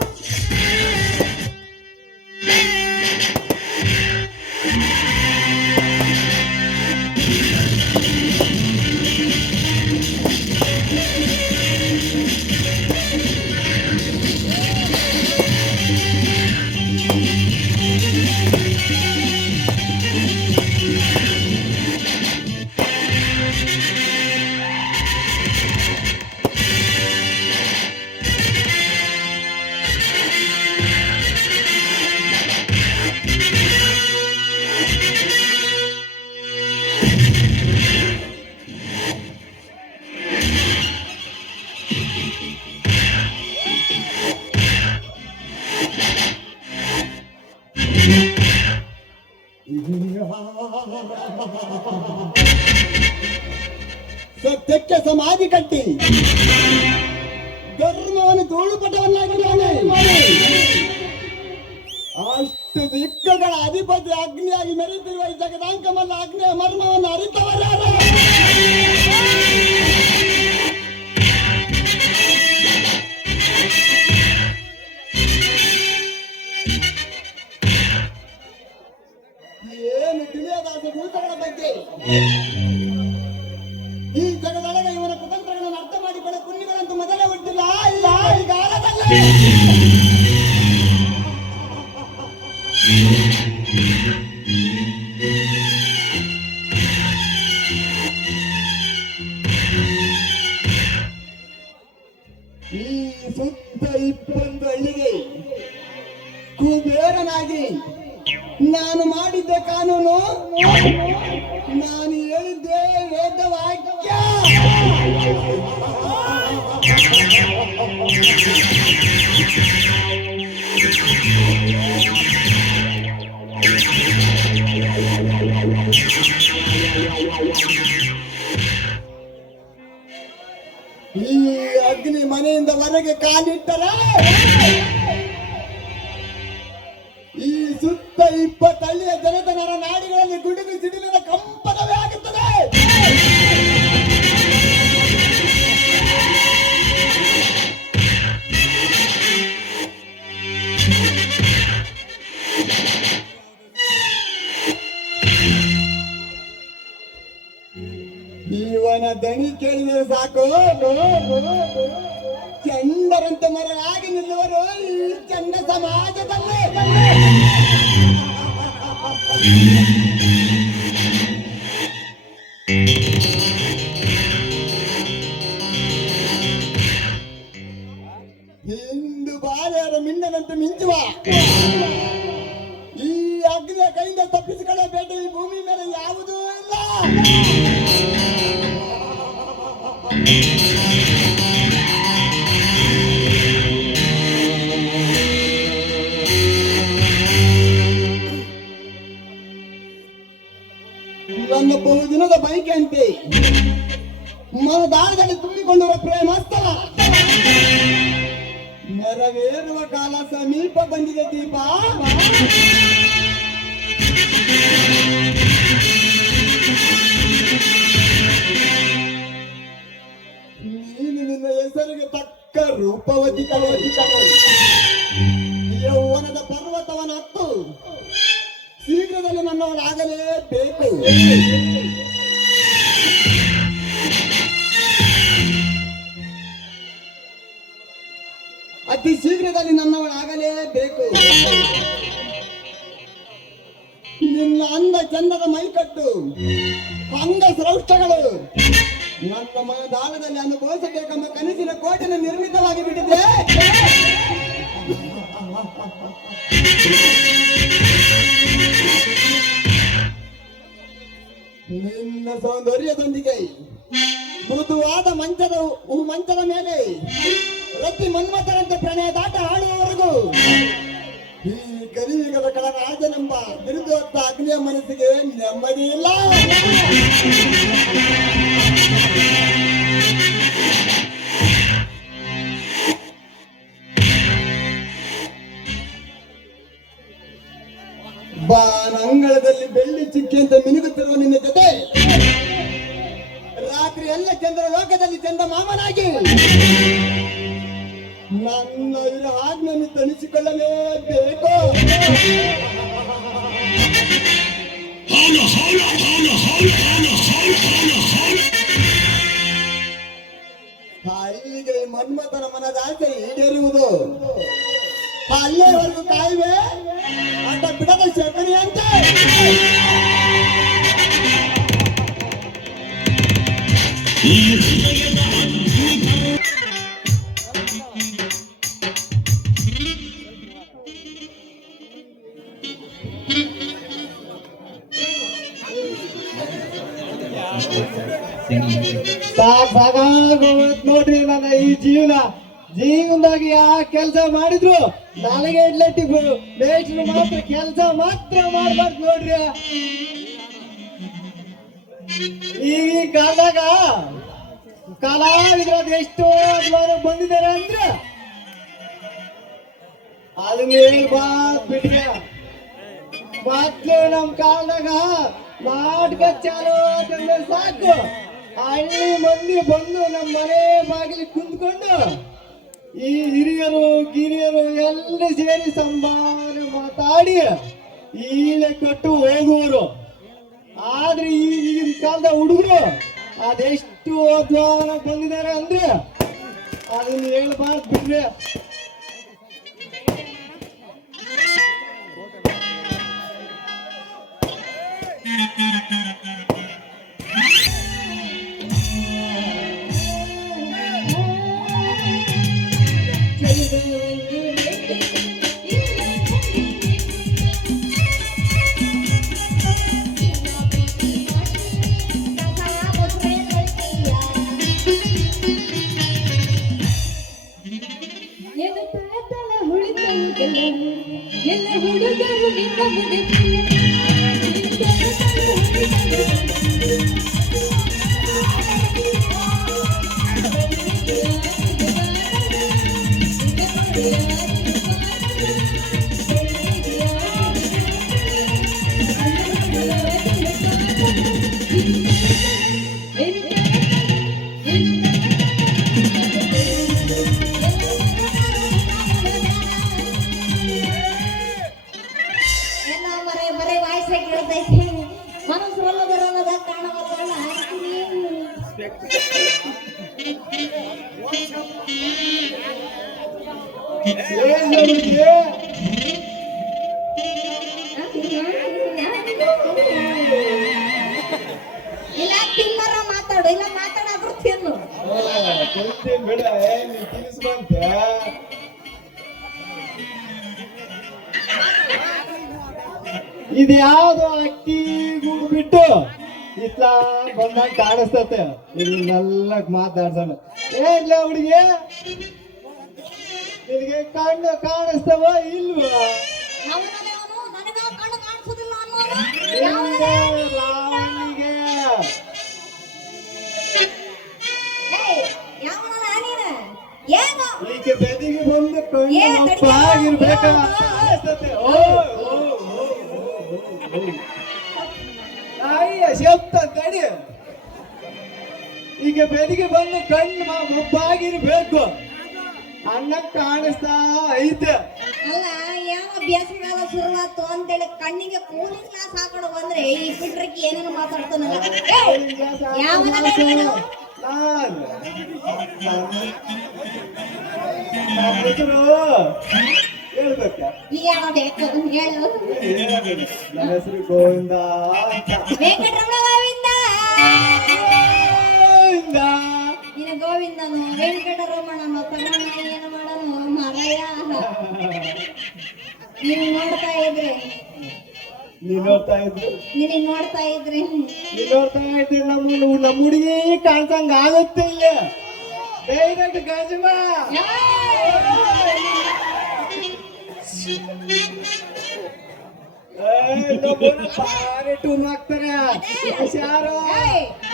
ಸತ್ಯಕ್ಕೆ ಸಮಾಧಿ ಕಟ್ಟಿ ಧರ್ಮವನ್ನು ಧೂಳುಪಟವನ್ನಾಗಿ ಮಾಡಿ ಅಷ್ಟು ದಿಕ್ಕುಗಳ ಅಧಿಪತಿ ಅಗ್ನಿಯಾಗಿ ಮೆರೆದಿರುವ ಈ ಜಗದಾಂಕಮಲ್ಲ ಅಗ್ನಿಯ ಮರ್ಮವನ್ನು ಅರಿತವರಾರು. ಏನು ತಿಳಿಯದಾದ ಭೂತಗಳ ಬಗ್ಗೆ ಈ ಜಗದೊಳಗೆ ಇವನ ಕುತಂತ್ರಗಳನ್ನು ಅರ್ಥ ಮಾಡಿಕೊಳ್ಳೋ ಪುಣ್ಯಗಳಂತೂ ಮೊದಲೇ ಹುಟ್ಟಿಲ್ಲ. ಇಲ್ಲ ಈ ಕಾಲದಲ್ಲಿ ಈ ಸುತ್ತ 20 ಹಳ್ಳಿಗೆ ಕುಬೇರನಾಗಿ ನಾನು ಮಾಡಿದ್ದೆ ಕಾನೂನು, ನಾನು ಹೇಳಿದ್ದೆ ವೇದವಾಕ್ಯ. ಈ ಅಗ್ನಿ ಮನೆಯಿಂದ ಹೊರಗೆ ಕಾಲಿಟ್ಟರೆ ಈ ಸುತ್ತ 120 ಜನತನರ ನಾಡಿಗಳಲ್ಲಿ ಗುಡುಗು ಸಿಡಿಲಿನ ಕಂಪನವೇ ಆಗುತ್ತದೆ. ಇವನ ದನಿ ಕೇಳಿದರೆ ಸಾಕು, ಚಂಡರಂತೆ ಮರಳಾಗಿ ನಿಲ್ಲುವರು ಈ ಚಂಡ ಸಮಾಜದಲ್ಲಿ. ಹಿಂದು ಬಾಲೆಯರ ಮಿಂಡನಂತೆ ಮಿಂಚುವ ಈ ಅಗ್ನಿಯ ಕೈಯಿಂದ ತಪ್ಪಿಸಿಕೊಳ್ಳೋ ಬೇಟೆ ಈ ಭೂಮಿ ಮೇಲೆ ಯಾವುದೂ ಇಲ್ಲ. ನನ್ನ ಬಹುದಿನದ ಬೈಕೆಂತೆ ಮನದಾಳದಲ್ಲಿ ತುಂಬಿಕೊಂಡಿರುವ ಪ್ರೇಮಸ್ಥಳ ನೆರವೇರುವ ಕಾಲ ಸಮೀಪ ಬಂದಿದೆ. ದೀಪ ನೀನು ನಿನ್ನ ಹೆಸರಿಗೆ ತಕ್ಕ ರೂಪವತಿ ಕಲವತಿ ಯೌವನದ ಪರ್ವತವನ್ನು ಹತ್ತು ಶೀಘ್ರದಲ್ಲಿ ನನ್ನವನಾಗಲೇಬೇಕು. ಅತಿ ಶೀಘ್ರದಲ್ಲಿ ನನ್ನವನಾಗಲೇಬೇಕು. ನಿನ್ನ ಅಂದ ಚಂದದ ಮೈಕಟ್ಟು ಅಂಗ ಸ್ರೌಷ್ಟಗಳು ನನ್ನ ಮನದಾಳದಲ್ಲಿ ಅನುಭವಿಸಬೇಕೆಂಬ ಕನಸಿನ ಕೋಟೆಯನ್ನು ನಿರ್ಮಿತವಾಗಿ ಬಿಟ್ಟಿದೆ. ನಿನ್ನ ಸೌಂದರ್ಯದೊಂದಿಗೆ ಮೃದುವಾದ ಮಂಚದ ಮೇಲೆ ರತಿ ಮನ್ಮಥರಂತೆ ಪ್ರಣಯದಾಟ ಆಡುವವರೆಗೂ ಈ ಕಲಿಯುಗದ ಕಳರಾಜನೆಂಬ ಬಿರುದು ಹೊತ್ತ ಅಗ್ನಿಯ ಮನಸ್ಸಿಗೆ ನೆಮ್ಮದಿ ಇಲ್ಲ. ಬಾನಂಗಳದಲ್ಲಿ ಬೆಳ್ಳಿ ಚಿಕ್ಕಿ ಅಂತ ಮಿನುಗುತ್ತಿರುವ ನಿನ್ನ ಜೊತೆ ರಾತ್ರಿ ಎಲ್ಲ ಚಂದ್ರ ಲೋಕದಲ್ಲಿ ಚಂದ ಮಾಮನಾಗಿ ನನ್ನ ಆಜ್ಞೆಯನ್ನು ತಣಿಸಿಕೊಳ್ಳಲೇಬೇಕು. ಅಲ್ಲಿಗೆ ಮನ್ಮಥನ ಮನದಾಸೆ ಈಡೇರುವುದು. ಅಲ್ಲೇವರೆಗೂ ಕಾಯುವೆ ಆಟ ಬಿಡದ ಶಕನಿ ಅಂತ. ಸಾಕಾಗೋತ್ ನೋಡ್ರಿ ನನ್ನ ಈ ಜೀವನದಾಗಿ ಯಾ ಕೆಲಸ ಮಾಡಿದ್ರು ನನಗೆ ಇಡ್ಲಟ್ಟಿ ಬೇಸ್ರು ಮಾತ್ರ ಕೆಲಸ ಮಾತ್ರ ಮಾಡ್ಬಾರ್ದು ನೋಡ್ರಿ. ಈ ಕಾಲದಾಗ ಕಲಾವಿದ್ರ ಎಷ್ಟೋ ಬಂದಿದ್ದಾರೆ ಅಂದ್ರ ಅದನ್ನ ಹೇಳ್ಬಾರ್ದು ಬಿಡ್ರಿ. ಮೊದ್ಲು ನಮ್ ಕಾಲದಾಗ ನಾಟಕ ಚಾಲು ಅಂತಂದ್ರೆ ಸಾಕು ಹಳ್ಳಿ ಮಂದಿ ಬಂದು ನಮ್ಮ ಮನೆ ಬಾಗಿಲಿ ಕುಂತ್ಕೊಂಡು ಈ ಹಿರಿಯರು ಗಿರಿಯರು ಎಲ್ಲ ಸೇರಿ ಸಂಭಾವನೆ ಮಾತಾಡಿ ಈಲೆ ಕಟ್ಟು ಹೋಗುವರು. ಆದ್ರೆ ಈಗಿನ ಕಾಲದ ಹುಡುಗರು ಅದೆಷ್ಟು ಓದ್ವಾನ ಬಂದಿದ್ದಾರೆ ಅಂದ್ರೆ ಅದನ್ನ ಹೇಳ್ಬಾರ್ದು ಬಿಡ್ರಿ. ಎಲ್ಲ ಹುಡುಗರು ನಿನ್ನ ಏನ್ ಹುಡುಗಿ ಇಲ್ಲ ತಿನ್ನರ ಮಾತಾಡು, ಇಲ್ಲ ಮಾತಾಡಾದ್ರು ತಿನ್ನು. ತಿಂತೀನಿ ಬಿಡ ನೀ ತಿನ್ನಿಸ್ಬಂತೆ ಇದ್ಯಾವ್ದು ಅಕ್ಕಿ ಗೂಡು ಬಿಟ್ಟು ಇತ್ಲ ಬಂದಾಗ ಕಾಣಿಸ್ತತೆ ಇದನ್ನೆಲ್ಲ ಮಾತಾಡ್ಸೋಣ ಏನ್ಲ ಹುಡುಗಿ ನಿನಗೆ ಕಣ್ಣು ಕಾಣಿಸ್ತವ ಇಲ್ವಾ ಅವನಲ್ಲೇ ಅವನು, ನನಗ ಕಣ್ಣು ಕಾಣಿಸೋದಿಲ್ಲ ಅನ್ನೋನು. ನಿಂಗೆ ಲಾವಣಿಗೆ ಏಯ್, ಯಾವನಲ್ಲ ನೀನು? ಏನು? ಈಗ ಬೆದಿಗೆ ಬಂದು ಕಣ್ಣು ಏ, ಮಪ್ಪ ತಡಿಯೋ. ಆಗಿರ್ಬೇಕಾ ಕಾಣಿಸ್ತತೆ ಓ ನಾಯಿಯ ಶಬ್ದ ತಡಿ ಈಗ ಬೆದಿಗೆ ಬಂದು ಕಣ್ಣು ಮಬ್ಬಾಗಿರ್ಬೇಕು ಅಣ್ಣ ಕಾಣಿಸ್ತಾ ಐತೆ ಅಲ್ಲ, ಯಾವ ಬೇಸಿಗೆಗಾಲ ಶುರುವಾತು ಅಂತೇಳಿ ಕಣ್ಣಿಗೆ ಕೂಲಿಂಗ್ ಗ್ಲಾಸ್ ಹಾಕೊಂಡು ಬಂದ್ರೆ ಈ ಬಿಟ್ರಕ್ಕೆ ಏನೇನು ಮಾತಾಡ್ತಾನಲ್ಲ. ಏಯ್, ಯಾವನಲ್ಲ ನೀನು? ನನ್ನ ಹೆಸರು ಹೇಳ್ಬೇಕ ನೀ ಯಾವ್ದು ಹೇಳು. ನನ್ನ ಹೆಸರು ಗೋವಿಂದ ಅಂತ. ವೆಂಕಟರಮಣ ಗೋವಿಂದ. ಗೋವಿಂದ ನಿನ್ನ ಗೋವಿಂದನು ವೆಂಕಟರಮಣನು ತಮ್ಮಣ್ಣ ಏನು ಮಾಡನು ಮರಯ್ಯ. ನೀನು ನೋಡ್ತಾ ಇದ್ರೆ ನೀನ್ ನೋಡ್ತಾ ಇದ್ರು ನಿನಗೆ ನೋಡ್ತಾ ಇದ್ರೆ ನೀನ್ ನೋಡ್ತಾ ಇದ್ರೆ ನಮ್ಮ ಹುಡುಗಿ ಕಾಣ್ಸಂಗ ಆಗುತ್ತೆ ಇಲ್ಲ ಡೈರೆಕ್ಟ್ ಗಜಮ ಭಾರಿ ಟೂನ್ ಹಾಕ್ತಾರೆ ಯಾರು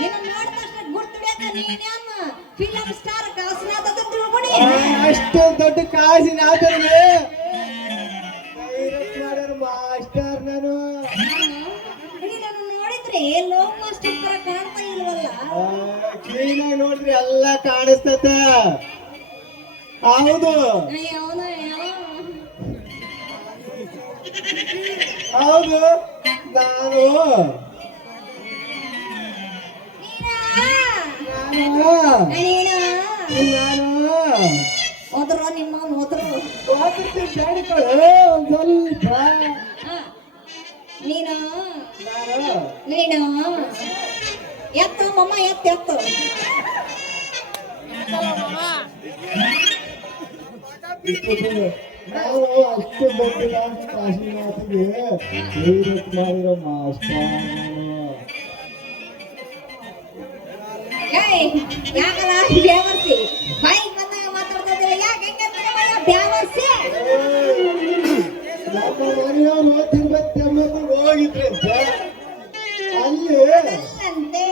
ನಿನ್ನ ನೋಡಿದ ತಕ್ಷಣ ಗುರ್ತಿಡಿಯಕ ನೀನೇನು ಫಿಲಂ ಸ್ಟಾರ್ ಕಾಸನಾದ ತಿಳ್ಕೊಡಿ. ಅಷ್ಟು ದೊಡ್ಡ ಕಾಸಿನ ಆದ್ರೆ ಡೈರೆಕ್ಟ್ ಮಾಡೋರು ಮಾಸ್ಟರ್ ನಾನು ನೀನನ್ನು ನೋಡಿದ್ರೆ ಲೋಕ್ ಮಾಸ್ಟರ್ ತರ ಕಾಣ್ತಾ ಇಲ್ವಲ್ಲ. ಕ್ಲೀನಾಗಿ ನೋಡಿದ್ರೆ ಎಲ್ಲ ಕಾಣಿಸ್ತತೆ ಹೌದು ಅವನ ಹೌದು ನಾನು ಹೋದ್ರು ನಿಮ್ಮ ಹೋದ್ರು ಒಂದ್ ಸ್ವಲ್ಪ ನೀನು ನಾನು ನೀನು ಎತ್ತು ಮಮ್ಮ ಎತ್ತು ನಾವು ಅಷ್ಟು ದೊಡ್ಡ ಕಾಶಿನಾಥಿಗೆ ಡೈರೆಕ್ಟ್ ಮಾಡಿರೋ ಮಾಸ್ಟರ್ ಯಾಕಲ್ಲ ಬ್ಯಾವರ್ಸಿ ಬಾಯಿ ಬಂದಾಗ ಮಾತಾಡ್ತಾ ಇದ್ದೀರ ಯಾಕೆ ಬ್ಯಾವರ್ಸಿ ನಮ್ಮ ಮನೆಯವರು ತಿರುಪತಿ ಹೋಗಿದ್ರಂತೆ ಅಲ್ಲಿ ಅಂತೆ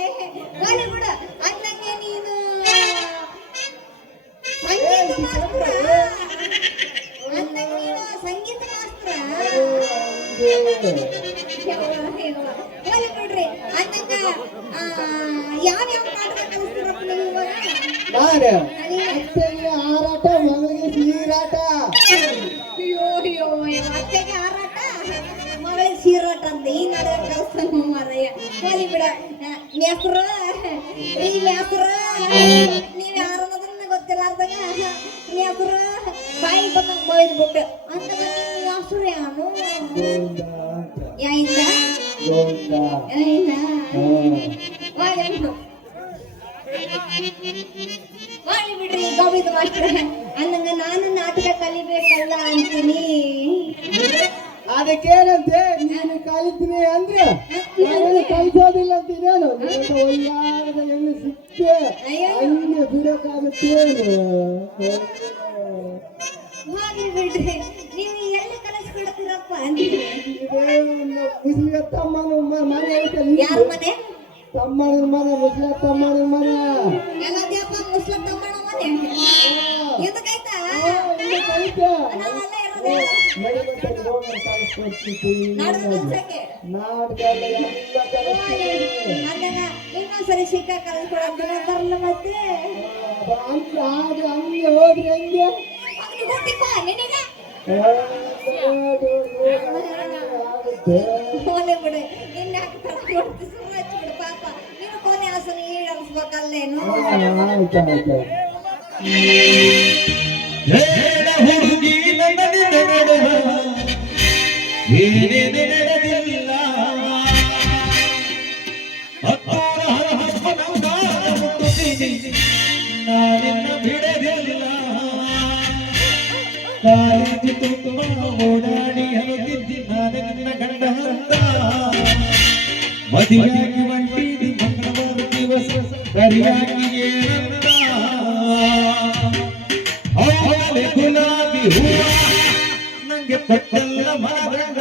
ಬಾಲಿ ಬಿಡ ಅಂದಂಗೆ ನೀನು ಸಂಗೀತ ಮಾಸ್ತ್ರ ಬಿಡ್ರಿ ಅಂದಂಗ ಯಾವ್ಯಾವ ನಾಟಕ ಕಲಿಸ್ತಿರಪ್ಪ ನೀವು ಅತ್ತೆಗೆ ಹಾರಾಟ ಮಗಳಿಗೆ ಸೀರಾಟ ಅಯ್ಯೋ ಅತ್ತೆಗೆ ಹಾರಾಟ ಮಗಳಿಗೆ ಸೀರಾಟ ಅಂತ ಈ ನಾಟಕ ಕಲಿಸ್ತಾನ ಮಾರಯ್ಯ ಹೋಲಿ ಬಿಡ ಮ್ಯಾಸ್ರ ಈ ಮ್ಯಾಸ್ರ ನೀವ್ ಯಾರು ಅನ್ನೋದನ್ನ ಗೊತ್ತಿಲ್ಲಾರ್ದಾಗ ಮ್ಯಾಸ್ರ ಬಾಯಿ ಬಂದಂಗ ಬೈದ್ಬಿಟ್ಟು ಅಂತ ಮ್ಯಾಸ್ರ ಯಾನು ಯಾಯಿಂದ ಮಾಡಿ ಬಿಡ್ರಿ ಗೋವಿಂದ ಮಾಸ್ಟ್ರ ಅಂದಂಗ ನಾನು ನಾಟಕ ಕಲಿಬೇಕಲ್ಲ ಅಂತೀನಿ. ಅದಕ್ಕೇನಂತೆ ನೀನು ಕಲಿತೀನಿ ಅಂದ್ರೆ ನಾನು ಕಲಿಸೋದಿಲ್ಲ ಅಂತ ಇನ್ನೇನು ಒಳ್ಳೆಯಾದ ಹೆಣ್ಣು ಸಿಕ್ಕೆ ಹಂಗೆ ಬಿಡೋಕ್ಕಾಗುತ್ತೇನು ಹೋಗಿ ಬಿಡ್ರಿ ನೀವು ಎಲ್ಲಿ ಕಲಿಸ್ಕೊಡ್ತೀರಪ್ಪ ಅಂತೀನಿ. ಮುಸ್ಲಿಂ ತಮ್ಮನ ಮನೆ ಐತಲ್ಲ ಯಾರ ಮನೆ? ತಮ್ಮನ ಮನೆ ಮುಸ್ಲಿಂ ತಮ್ಮನ ಮನೆ ಎಲ್ಲದಪ್ಪ ಮುಸ್ಲಿಂ ತಮ್ಮನ ಮನೆ ಎದಕ್ಕಾಯ್ತಾ ನಾವೆಲ್ಲ ಇರೋದೇ ನಾಟಕ ಕಲ್ಸಕ್ಕೆ ಅಂದಾಗ ಇನ್ನೊಂದ್ಸರಿ ಶಿಕ್ಕ ಕಲಿಸ್ಕೊಡಕ್ಕೆ ಬರಲ್ಲ ಮತ್ತೆ ಹಂಗೆ ಹೋದ್ರಿ ಹಂಗೆ ಗೊತ್ತಿಪ್ಪ ನಿನಗೆ ಹೋಲೆ ಬಿಡು ನಿನ್ನ ಹಾಕಿ ಸುಮ್ಮನೆ ಹಚ್ಚಿಬಿಡು ಪಾಪ ನೀನು ಕೊನೆ ಆಸನ ಈಡೇರಿಸ್ಬೇಕಲ್ಲೇನು. ಆಯ್ತು ಹೇಳ ಹುಡುಗಿ ಏನೇನು ನಡೆದಿಲ್ಲ ಹತ್ತಾರ ಹಪ್ಪನಂಗಾರ ಮುಟ್ಟುತ್ತೀನಿ ನಾನಿನ್ನ ಬಿಡದಿಲ್ಲ ಕಾಲೇಜು ತುಂಬ ಓಡಾಡಿ ಹರಿದಿದ್ದಿ ನಾನೇ ನಿನ್ನ ಗಂಡ ಹಂತ ಮದುವೆಯಾಗಿ ಬಂದಿದ್ದಿ ಮಂಗಳವಾರ ದಿವಸ ಸರಿಯಾಗಿ ಏನಂತ ಅವಳೆ ಗುಲಾಬಿ ಹೂವ ನಂಗೆ ಕೊಟ್ಟಲ್ಲ ಮರದ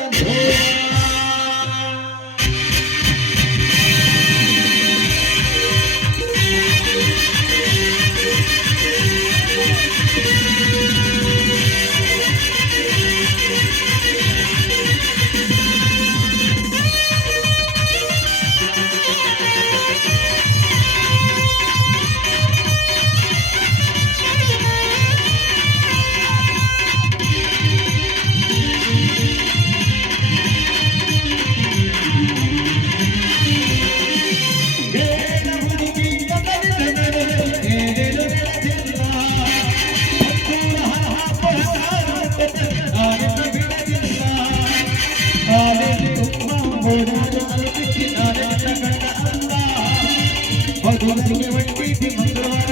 ಮಧುರಗೆ ಬಂದಿದ್ದಿ ಮಂಗಳವಾರ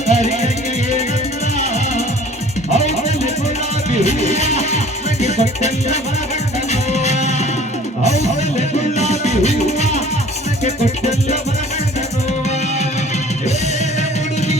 ಸರಿಯಾಗಿ ಏನಂತ ಅವಳೆ ಗುಲಾಬಿ ಹೂವ ನನಗೆ ಕೊಟ್ಟಲ್ಲ ಮರಗಂಡನು ಅವಳೆ ಗುಲಾಬಿ ಹೂವ ನನಗೆ ಕೊಟ್ಟಲ್ಲ ಮರಗಂಡನು ಹುಡುಗಿ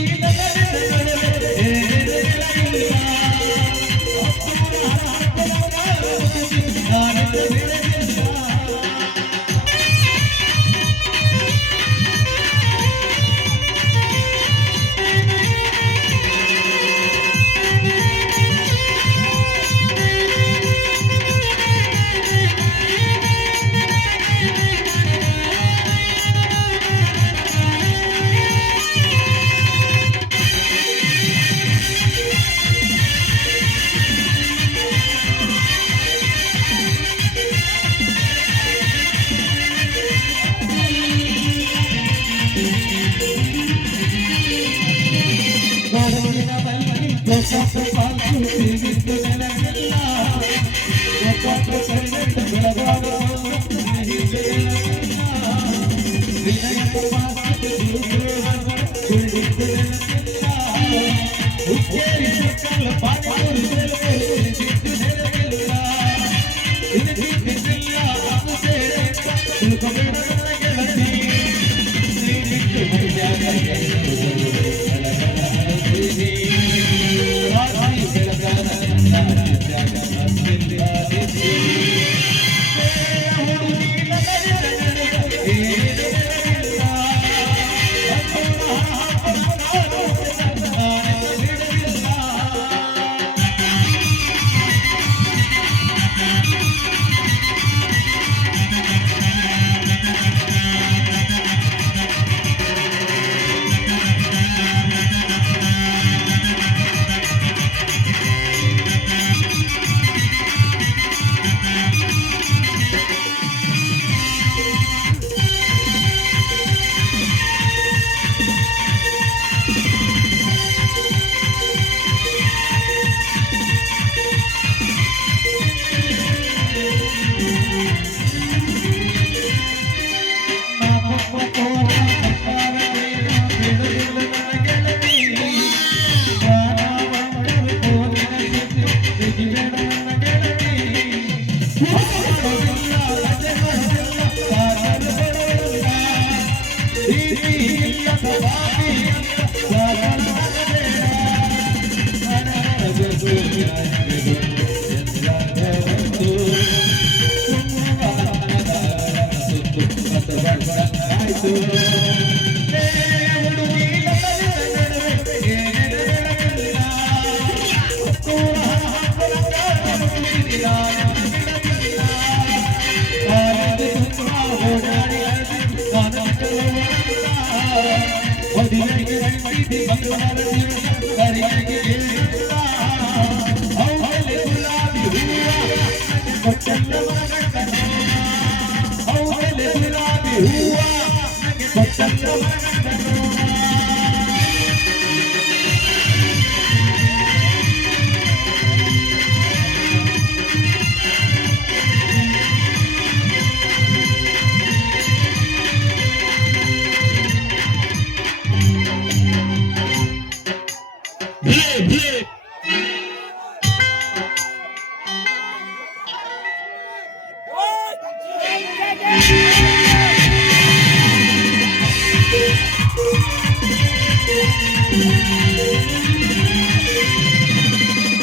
ಭಲೆ ಭಲೆ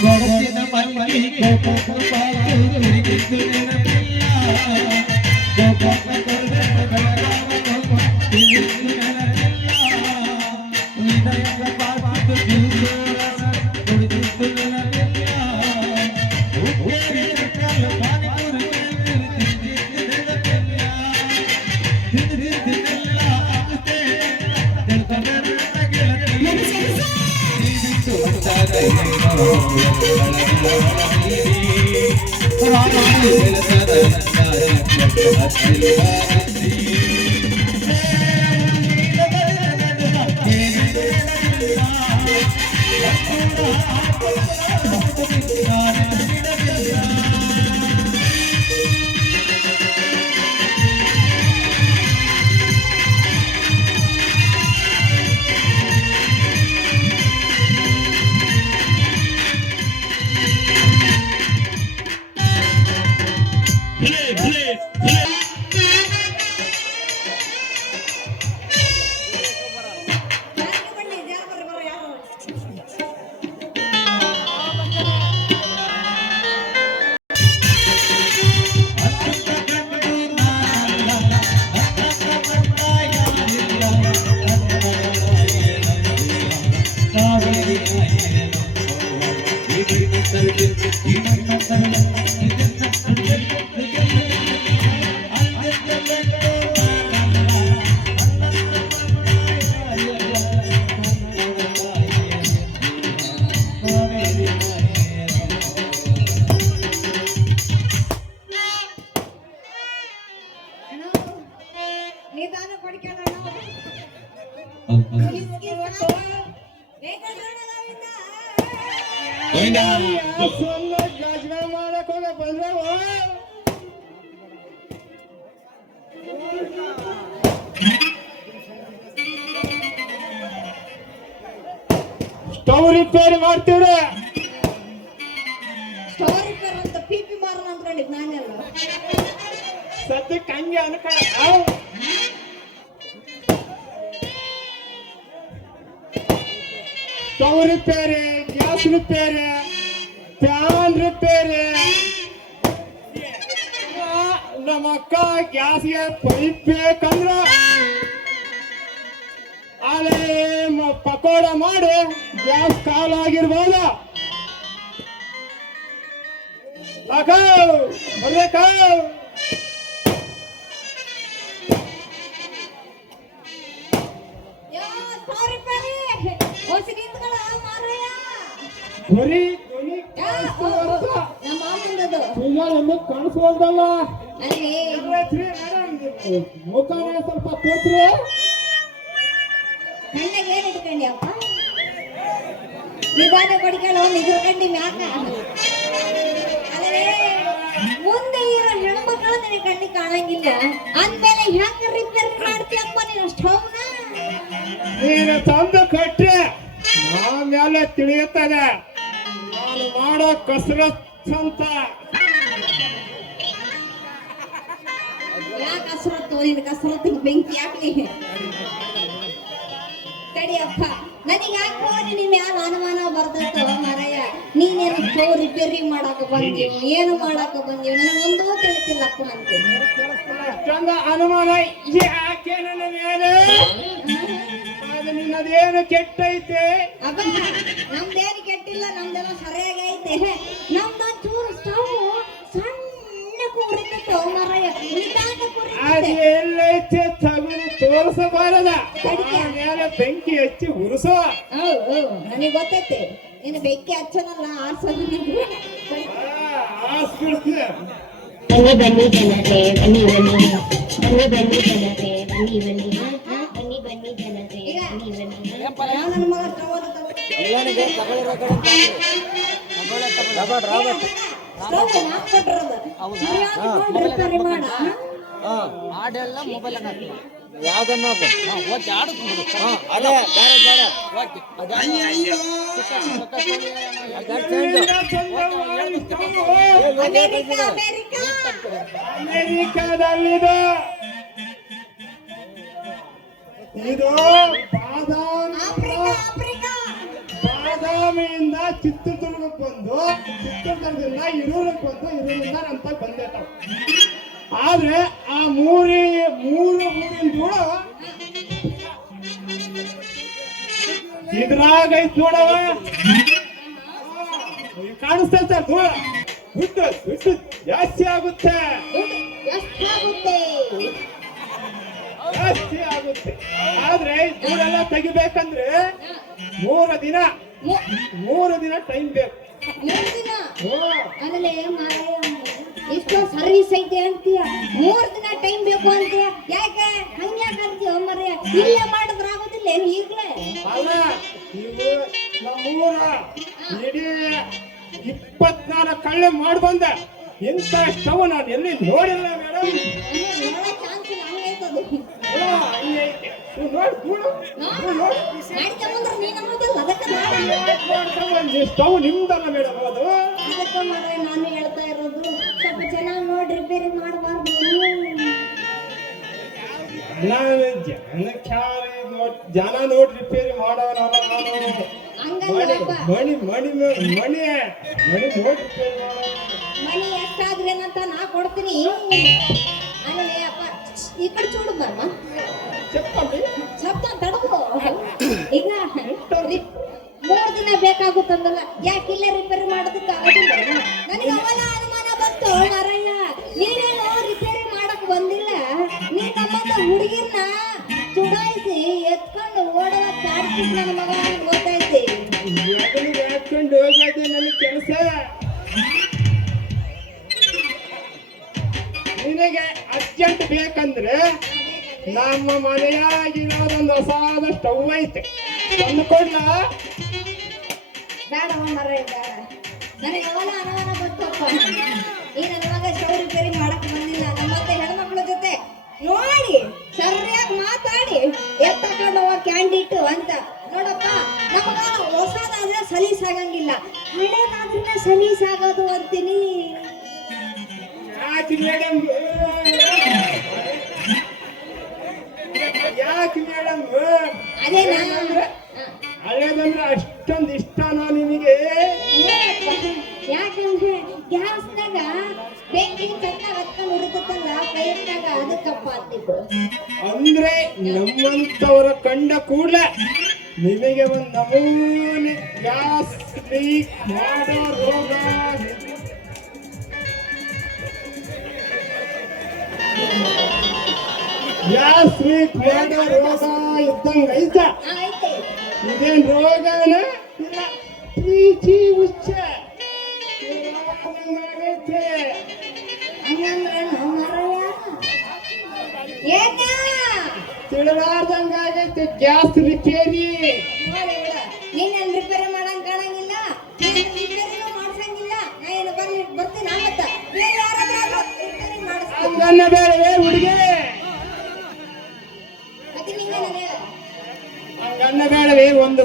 ಕೊಡಗಿನ ಮಲ್ಲಿಗೆ ಗೋಪಾಲ ತಿರುಗಿದ್ದು ನೆನಪಿಲ್ಲ ಗೋಪಾಲ ಕೊಡದ ಬೆಳಗಾವ ತಿರುಗಿದ್ದು ನೆನಪಿಲ್ಲ ಹೃದಯದ ಪಾಪದ ಜೀವನ ಕುಡಿದಿದ್ದು ನೆನಪಿಲ್ಲ ಉಪ್ಪೇರಿ ಕಲ್ಲ ಪಾನಿಪುರಿ ತಿರುಗಿದ್ದು ನೆನಪಿಲ್ಲ ತಿರುಗಿದ್ದೆಲ್ಲ ಆಗುತ್ತೆ ತಿಳ್ಕೊಂಡ ಗೆಳತಿ ಭಲೆ ಭಲೆ ಭಲೆ ನಿಧಾನ ಪಡ್ಕೊಳ್ಳೋಣ ಮಾಡಕ್ ಹೋಗ ಬಂದ್ರೆ ಸ್ಟವ್ ರಿಪೇರಿ ಮಾಡ್ತೀವ್ರಿ. ಸ್ಟವ್ ರಿಪೇರ್ ಅಂತ ಪಿಪಿ ಮಾರಣ ಅನ್ಕೊಂಡಿದ್ ನಾನೆಲ್ಲ ಸದ್ಯಕ್ಕೆ ಹಂಗೆ ಅನ್ಕೊಳ್ಳ ಸ್ಟವ್ ರಿಪೇರಿ, ಗ್ಯಾಸ್ ರಿಪೇರಿ, ಫ್ಯಾನ್ ರಿಪೇರಿ. ನಮ್ಮ ಅಕ್ಕ ಗ್ಯಾಸ್ಗೆ ಪೈಪ್ ಬೇಕಂದ್ರ ಅಲ್ಲೇ ಪಕೋಡ ಮಾಡಿ ಗ್ಯಾಸ್ ಕಾಲಾಗಿರ್ಬೋದು. ಅಕ್ಕ ಬರ್ಬೇಕ ಬರೀ ನಮ್ಮ ಮಾಮಂದದು ನಮಗ್ ಕಾಣಿಸ್ಬೋದಲ್ಲ ಅಲ್ಲಿ ಮುಖಾನ ಸ್ವಲ್ಪ ತೋತ್ರಿ. ಕಣ್ಣಾಗ ಏನ್ ಇಟ್ಕೊಂಡ್ಯಪ್ಪ ನಿಧಾನ ಪಡ್ಕೊಳ್ಳೋ ನಿಗ್ರಕಂಡಿ ಮ್ಯಾಕ ಅಲ್ಲೇ ಮುಂದೆ ಇರೋ ಹೆಣ್ಮಕ್ಳು ನಿನಗೆ ಕಣ್ಣಿಗೆ ಕಾಣಂಗಿಲ್ಲ ಅಂದ್ಮೇಲೆ ಹೆಂಗ ರಿಪೇರ್ ಮಾಡ್ತೀಯಪ್ಪ ನೀನು ಸ್ಟವ್ನ ನೀನು ತಂದು ಕಟ್ರೆ ಆಮೇಲೆ ತಿಳಿಯುತ್ತದೆ ನಾನು ಮಾಡೋ ಕಸರತ್ ಅಂತ. ಯಾಕೆ ಕಸರತ್ತು ನಿನ್ನ ಕಸರತ್ತಿಗೆ ಬೆಂಕಿ ಹಾಕ್ಲಿ ತಡಿಯಪ್ಪ. ನನಗೆ ಯಾಕೋ ನಿನ್ನ ಮ್ಯಾಲ ಅನುಮಾನ ಬರ್ತೈತವ ಮಾರಾಯ. ನೀನೇನು ಸ್ಟವ್ ರಿಪೇರಿ ಮಾಡಾಕ ಬಂದೀವ್ ಏನು ಮಾಡಾಕ ಬಂದೀವ್ ನನಗೊಂದೂ ತಿಳಿತಿಲ್ಲಪ್ಪ ಅಂತೀನಿ. ಅಷ್ಟೊಂದು ಅನುಮಾನ ಯಾಕೆ ನನ್ನ ಮೇಲೆ? ಅದು ನಿನ್ನದೇನು ಕೆಟ್ಟೈತೆ? ಅಬ್ಬ ನಮ್ದೇನು ಕೆಟ್ಟಿಲ್ಲ, ನಮ್ದೆಲ್ಲ ಸರಿಯಾಗಿ ಐತೆ. ನಮ್ದು ಚೂರು ಸ್ಟವ್ ಸಣ್ಣ ಕೂರಿತ್ತು ಮಾರಾಯ, ನಿಧಾನ ಅದು ಕೂರಿತ್ತೆ. ಎಲ್ಲೈತೆ ತಗುದು ತೋರಿಸಬಾರದ ಮೇಲೆ ಬೆಂಕಿ ಹಚ್ಚಿ ಉರಿಸೋ. ನನಗೆ ಗೊತ್ತೈತೆ ನೀನು ಬೆಂಕಿ ಹಚ್ಚೋನಲ್ಲ ಆರ್ಸೋದು. ಆಸ್ಬಿಡ್ತೀನಿ. ಬನ್ನಿ ಬನ್ನಿ ಜನತೆ ಬನ್ನಿ ಬನ್ನಿ ಬನ್ನಿ ಬನ್ನಿ ಜನತೆ ಬನ್ನಿ ಬನ್ನಿ ಬನ್ನಿ ಬನ್ನಿ ಜನತೆ ಈಗ ಬನ್ನಿ ಬನ್ನಿ ಯಾವ ನನ್ನ ಮಗ ಸ್ಟವ್ ಸ್ಟವ್ ಹಾಕ್ಕೊಟ್ರದ ರಿಪೇರಿ ಮಾಡ ಹಾಡೆಲ್ಲ ಮೊಬೈಲ್ ಯಾವ್ದನ್ನ ಓಕೆ ಆಡುತ್ತೆ ಅದೇ ಬೇರೆ ಬೇರೆ ಓಕೆ ಎಲ್ಲಿಂದ ತಂದವ ಈ ಸ್ಟವ್? America America ಅಮೆರಿಕಾದಲ್ಲಿದೆ. ಇದು ಬಾದಾಮಿ ಆಫ್ರಿಕಾ ಆಫ್ರಿಕಾ ಬಾದಾಮಿಯಿಂದ ಚಿತ್ರದುರ್ಗಕ್ಕೆ ಬಂದು ಚಿತ್ರದುರ್ಗದಿಂದ ಹಿರೂರಿಗೆ ಬಂದು ಹಿರೂರಿಂದ ನಮ್ಮ ತಗ ಬಂದೇತಾವ. ಆದ್ರೆ ಆ ಮೂರು ಊರಿನ ಧೂಳ ಇದ್ರಾಗೈತ್ ನೋಡವ. ಕಾಣಿಸ್ತೈತೆ ಧೂಳ. ಬಿಟ್ಟು ಜಾಸ್ತಿ ಆಗುತ್ತೆ, ಎಷ್ಟಾಗುತ್ತೆ ಜಾಸ್ತಿ ಆಗುತ್ತೆ. ಆದ್ರೆ ಧೂಳೆಲ್ಲ ತೆಗಿಬೇಕಂದ್ರೆ 3 ದಿನ ಟೈಮ್ ಬೇಕು. 3 ದಿನ ಹ್ಮ್. ಆಮೇಲೆ ಮಾರಾಯ ಇಷ್ಟೊಂದು ಸರ್ವಿಸ್ ಐತೆ ಅಂತೀಯ, 3 ದಿನ ಟೈಮ್ ಬೇಕು ಅಂತೀಯ. ಯಾಕೆ ಹಂಗ್ಯಾಕಂತೀಯ ಮಾರಾಯ? ಇಲ್ಲೇ ಮಾಡಿದ್ರ ಆಗೋದಿಲ್ಲ ಏನು ಈಗಲೇ? ಅಲ್ಲ, ಇವು ನಮ್ಮೂರ ಇಡೀ 24 ಕಳ್ಳೆ ಮಾಡಿ ಬಂದ. ಇಂಥ ಸ್ಟವ್ ನಾನು ಎಲ್ಲಿ ನೋಡಿಲ್ಲ ಮೇಡಮ್. ನೋಡೋ ಚಾನ್ಸ್ ಇಲ್ಲ, ಹಂಗೈತದು. ನೋಡಿ ಧೂಳು, ಮಾಡ್ಕೊಂಬಂದ್ರೆ ನೀನ್ ಅನ್ನೋದಿಲ್ಲ, ಅದಕ್ಕೆ ಸ್ಟವ್ ನಿಮ್ದಲ್ಲ ಮೇಡಮ್ ಅದು. ಅದಕ್ಕೆ ಮಾರಾಯ ನಾನು ಹೇಳ್ತಾ ಇರೋದು, ಸ್ವಲ್ಪ ಚೆನ್ನಾಗಿ ನೋಡಿ ರಿಪೇರಿ ಮಾಡಬಾರ್ದು. ನಾನು ಜನ ನೋಡಿ ರಿಪೇರಿ ಮಾಡೋನಲ್ಲ ನಾನು. ಹಂಗಲ್ಲಪ್ಪ, ಮಣಿ ನೋಡಿ ರಿಪೇರಿ ಮಾಡೋಣ. ಮನಿ ಎಷ್ಟಾದ್ರೇನಂತ ನಾ ಕೊಡ್ತೀನಿ. ಆಮೇಲೆ ಅಪ್ಪ ಈ ಕಡೆ ಚೂಡು ಬರ್ಮ చెప్పండి. ಶಬ್ದ ತಡವು. ಈಗ 3 ದಿನ ಬೇಕಾಗುತ್ತಂದಲ್ಲ, ಯಾಕೆ ಇಲ್ಲೇ ರಿಪೇರಿ ಮಾಡೋದಕ್ಕೆ ಆಗೋದಿಲ್ಲ? ನನಗೆ ಅವನ ಅನುಮಾನ ಬಂತು ಮಾರಯ್ಯ, ನೀನೇನು ರಿಪೇರಿ ಮಾಡಕ್ ಬಂದಿಲ್ಲ, ನೀ ನಮ್ಮನ್ನ ಹುಡುಗಿನ ಚುಡಾಯಿಸಿ ಎತ್ಕೊಂಡು ಓಡುವ ಚಾಡ್ತಿದ್ ನನ್ನ ಮಗ ಗೊತ್ತೈತಿ. ಎದನಿಗೆ ಹಾಕೊಂಡು ಹೋಗೋದು ನನಗೆ ಕೆಲಸ. ನಿನಗೆ ಅರ್ಜೆಂಟ್ ಬೇಕಂದ್ರೆ ನಮ್ಮ ಮನೆಯಾಗಿರೋದೊಂದು ಹೊಸಾದ ಸ್ಟವ್ ಐತೆ, ತಂದು ಕೊಡ್ಲಾ? ಬೇಡ ಮಾರಯ್ಯ ಬೇಡ, ನನಗೆ ಅವನ ಅನುಮಾನ ಬಂತಪ್ಪ. ಈ ನನ್ನ ಮಗ ಸ್ಟವ್ ರಿಪೇರಿ ಮಾಡಕ್ ಬಂದಿಲ್ಲ, ನಮ್ಮತ್ತೆ ಹೆಣ್ಮಕ್ಳ ಜೊತೆ ನೋಡಿ ಸರಿಯಾಗಿ ಮಾತಾಡಿ ಎತ್ತಕೊಂಡು ಹೋಗ ಕ್ಯಾಂಡಿಟ್ ಅಂತ. ನೋಡಪ್ಪ, ನಮಗ ಹೊಸದಾದ್ರೆ ಸಲೀಸಾಗಂಗಿಲ್ಲ, ಹಳೇದಾದ್ರೆ ಸಲೀಸಾಗೋದು ಅಂತೀನಿ. ಯಾಕೆ ಮೇಡಮ್, ಯಾಕೆ ಮೇಡಮ್ ಅದೇನಾ? ಹಳೇದಂದ್ರೆ ಅಷ್ಟೊಂದು ಇಷ್ಟನಾ ನಿನಗೆ? ಯಾಕಂದ್ರೆ ಗ್ಯಾಸ್ನಾಗ ಬೆಂಕಿ ಚೆನ್ನಾಗಿ ಹತ್ಕೊಂಡು ಹುಡುಕತ್ತಲ್ಲ ಕೈಯಾಗ, ಅದಕ್ಕಪ್ಪ ಅಂತಿದ್ದು. ಅಂದ್ರೆ ನಮ್ಮಂತವರ ಕಂಡ ಕೂಡಲೇ ನಿನಗೆ ಒಂದು ನಮೂನೆ ಗ್ಯಾಸ್ ಲೀಕ್ ಮಾಡೋ ರೋಗ. ಗ್ಯಾಸ್ ಲೀಕ್ ಮಾಡೋ ರೋಗ ಇದ್ದಂಗ ಐತ. ಐತೆ ಇದೇನ್ ರೋಗನ ಇಲ್ಲ, ಪ್ರೀತಿ ಹುಚ್ಚ ಆಗೈತೆ. ಹಂಗಂದ್ರೆ ಮಾರಯ್ಯ ಏನ ತಿಳಿಲಾರ್ದಂಗಾಗೈತೆ ಗ್ಯಾಸ್ ರಿಪೇರಿ. ನೋಡಿ ಬಿಡ, ನೀನೇನ್ ರಿಪೇರಿ ಮಾಡಂಗ್ ಕಾಣಂಗಿಲ್ಲ, ನೀನ್ ರಿಪೇರಿನೂ ಮಾಡ್ಸಂಗಿಲ್ಲ. ನಾ ಏನು ಬರ್ತೀನಿ ಮತ್ತ ಬೇರೆ ಯಾರಾದ್ರೂ ರಿಪೇರಿ ಮಾಡಿಸ್ತೀನಿ. ಹಂಗನ್ನ ಬೇಡವೇ ಹುಡುಗಿ, ಮತ್ತೆ ನಿಂಗೆ ಹಂಗನ್ನ ಬೇಡವೇ. ಒಂದು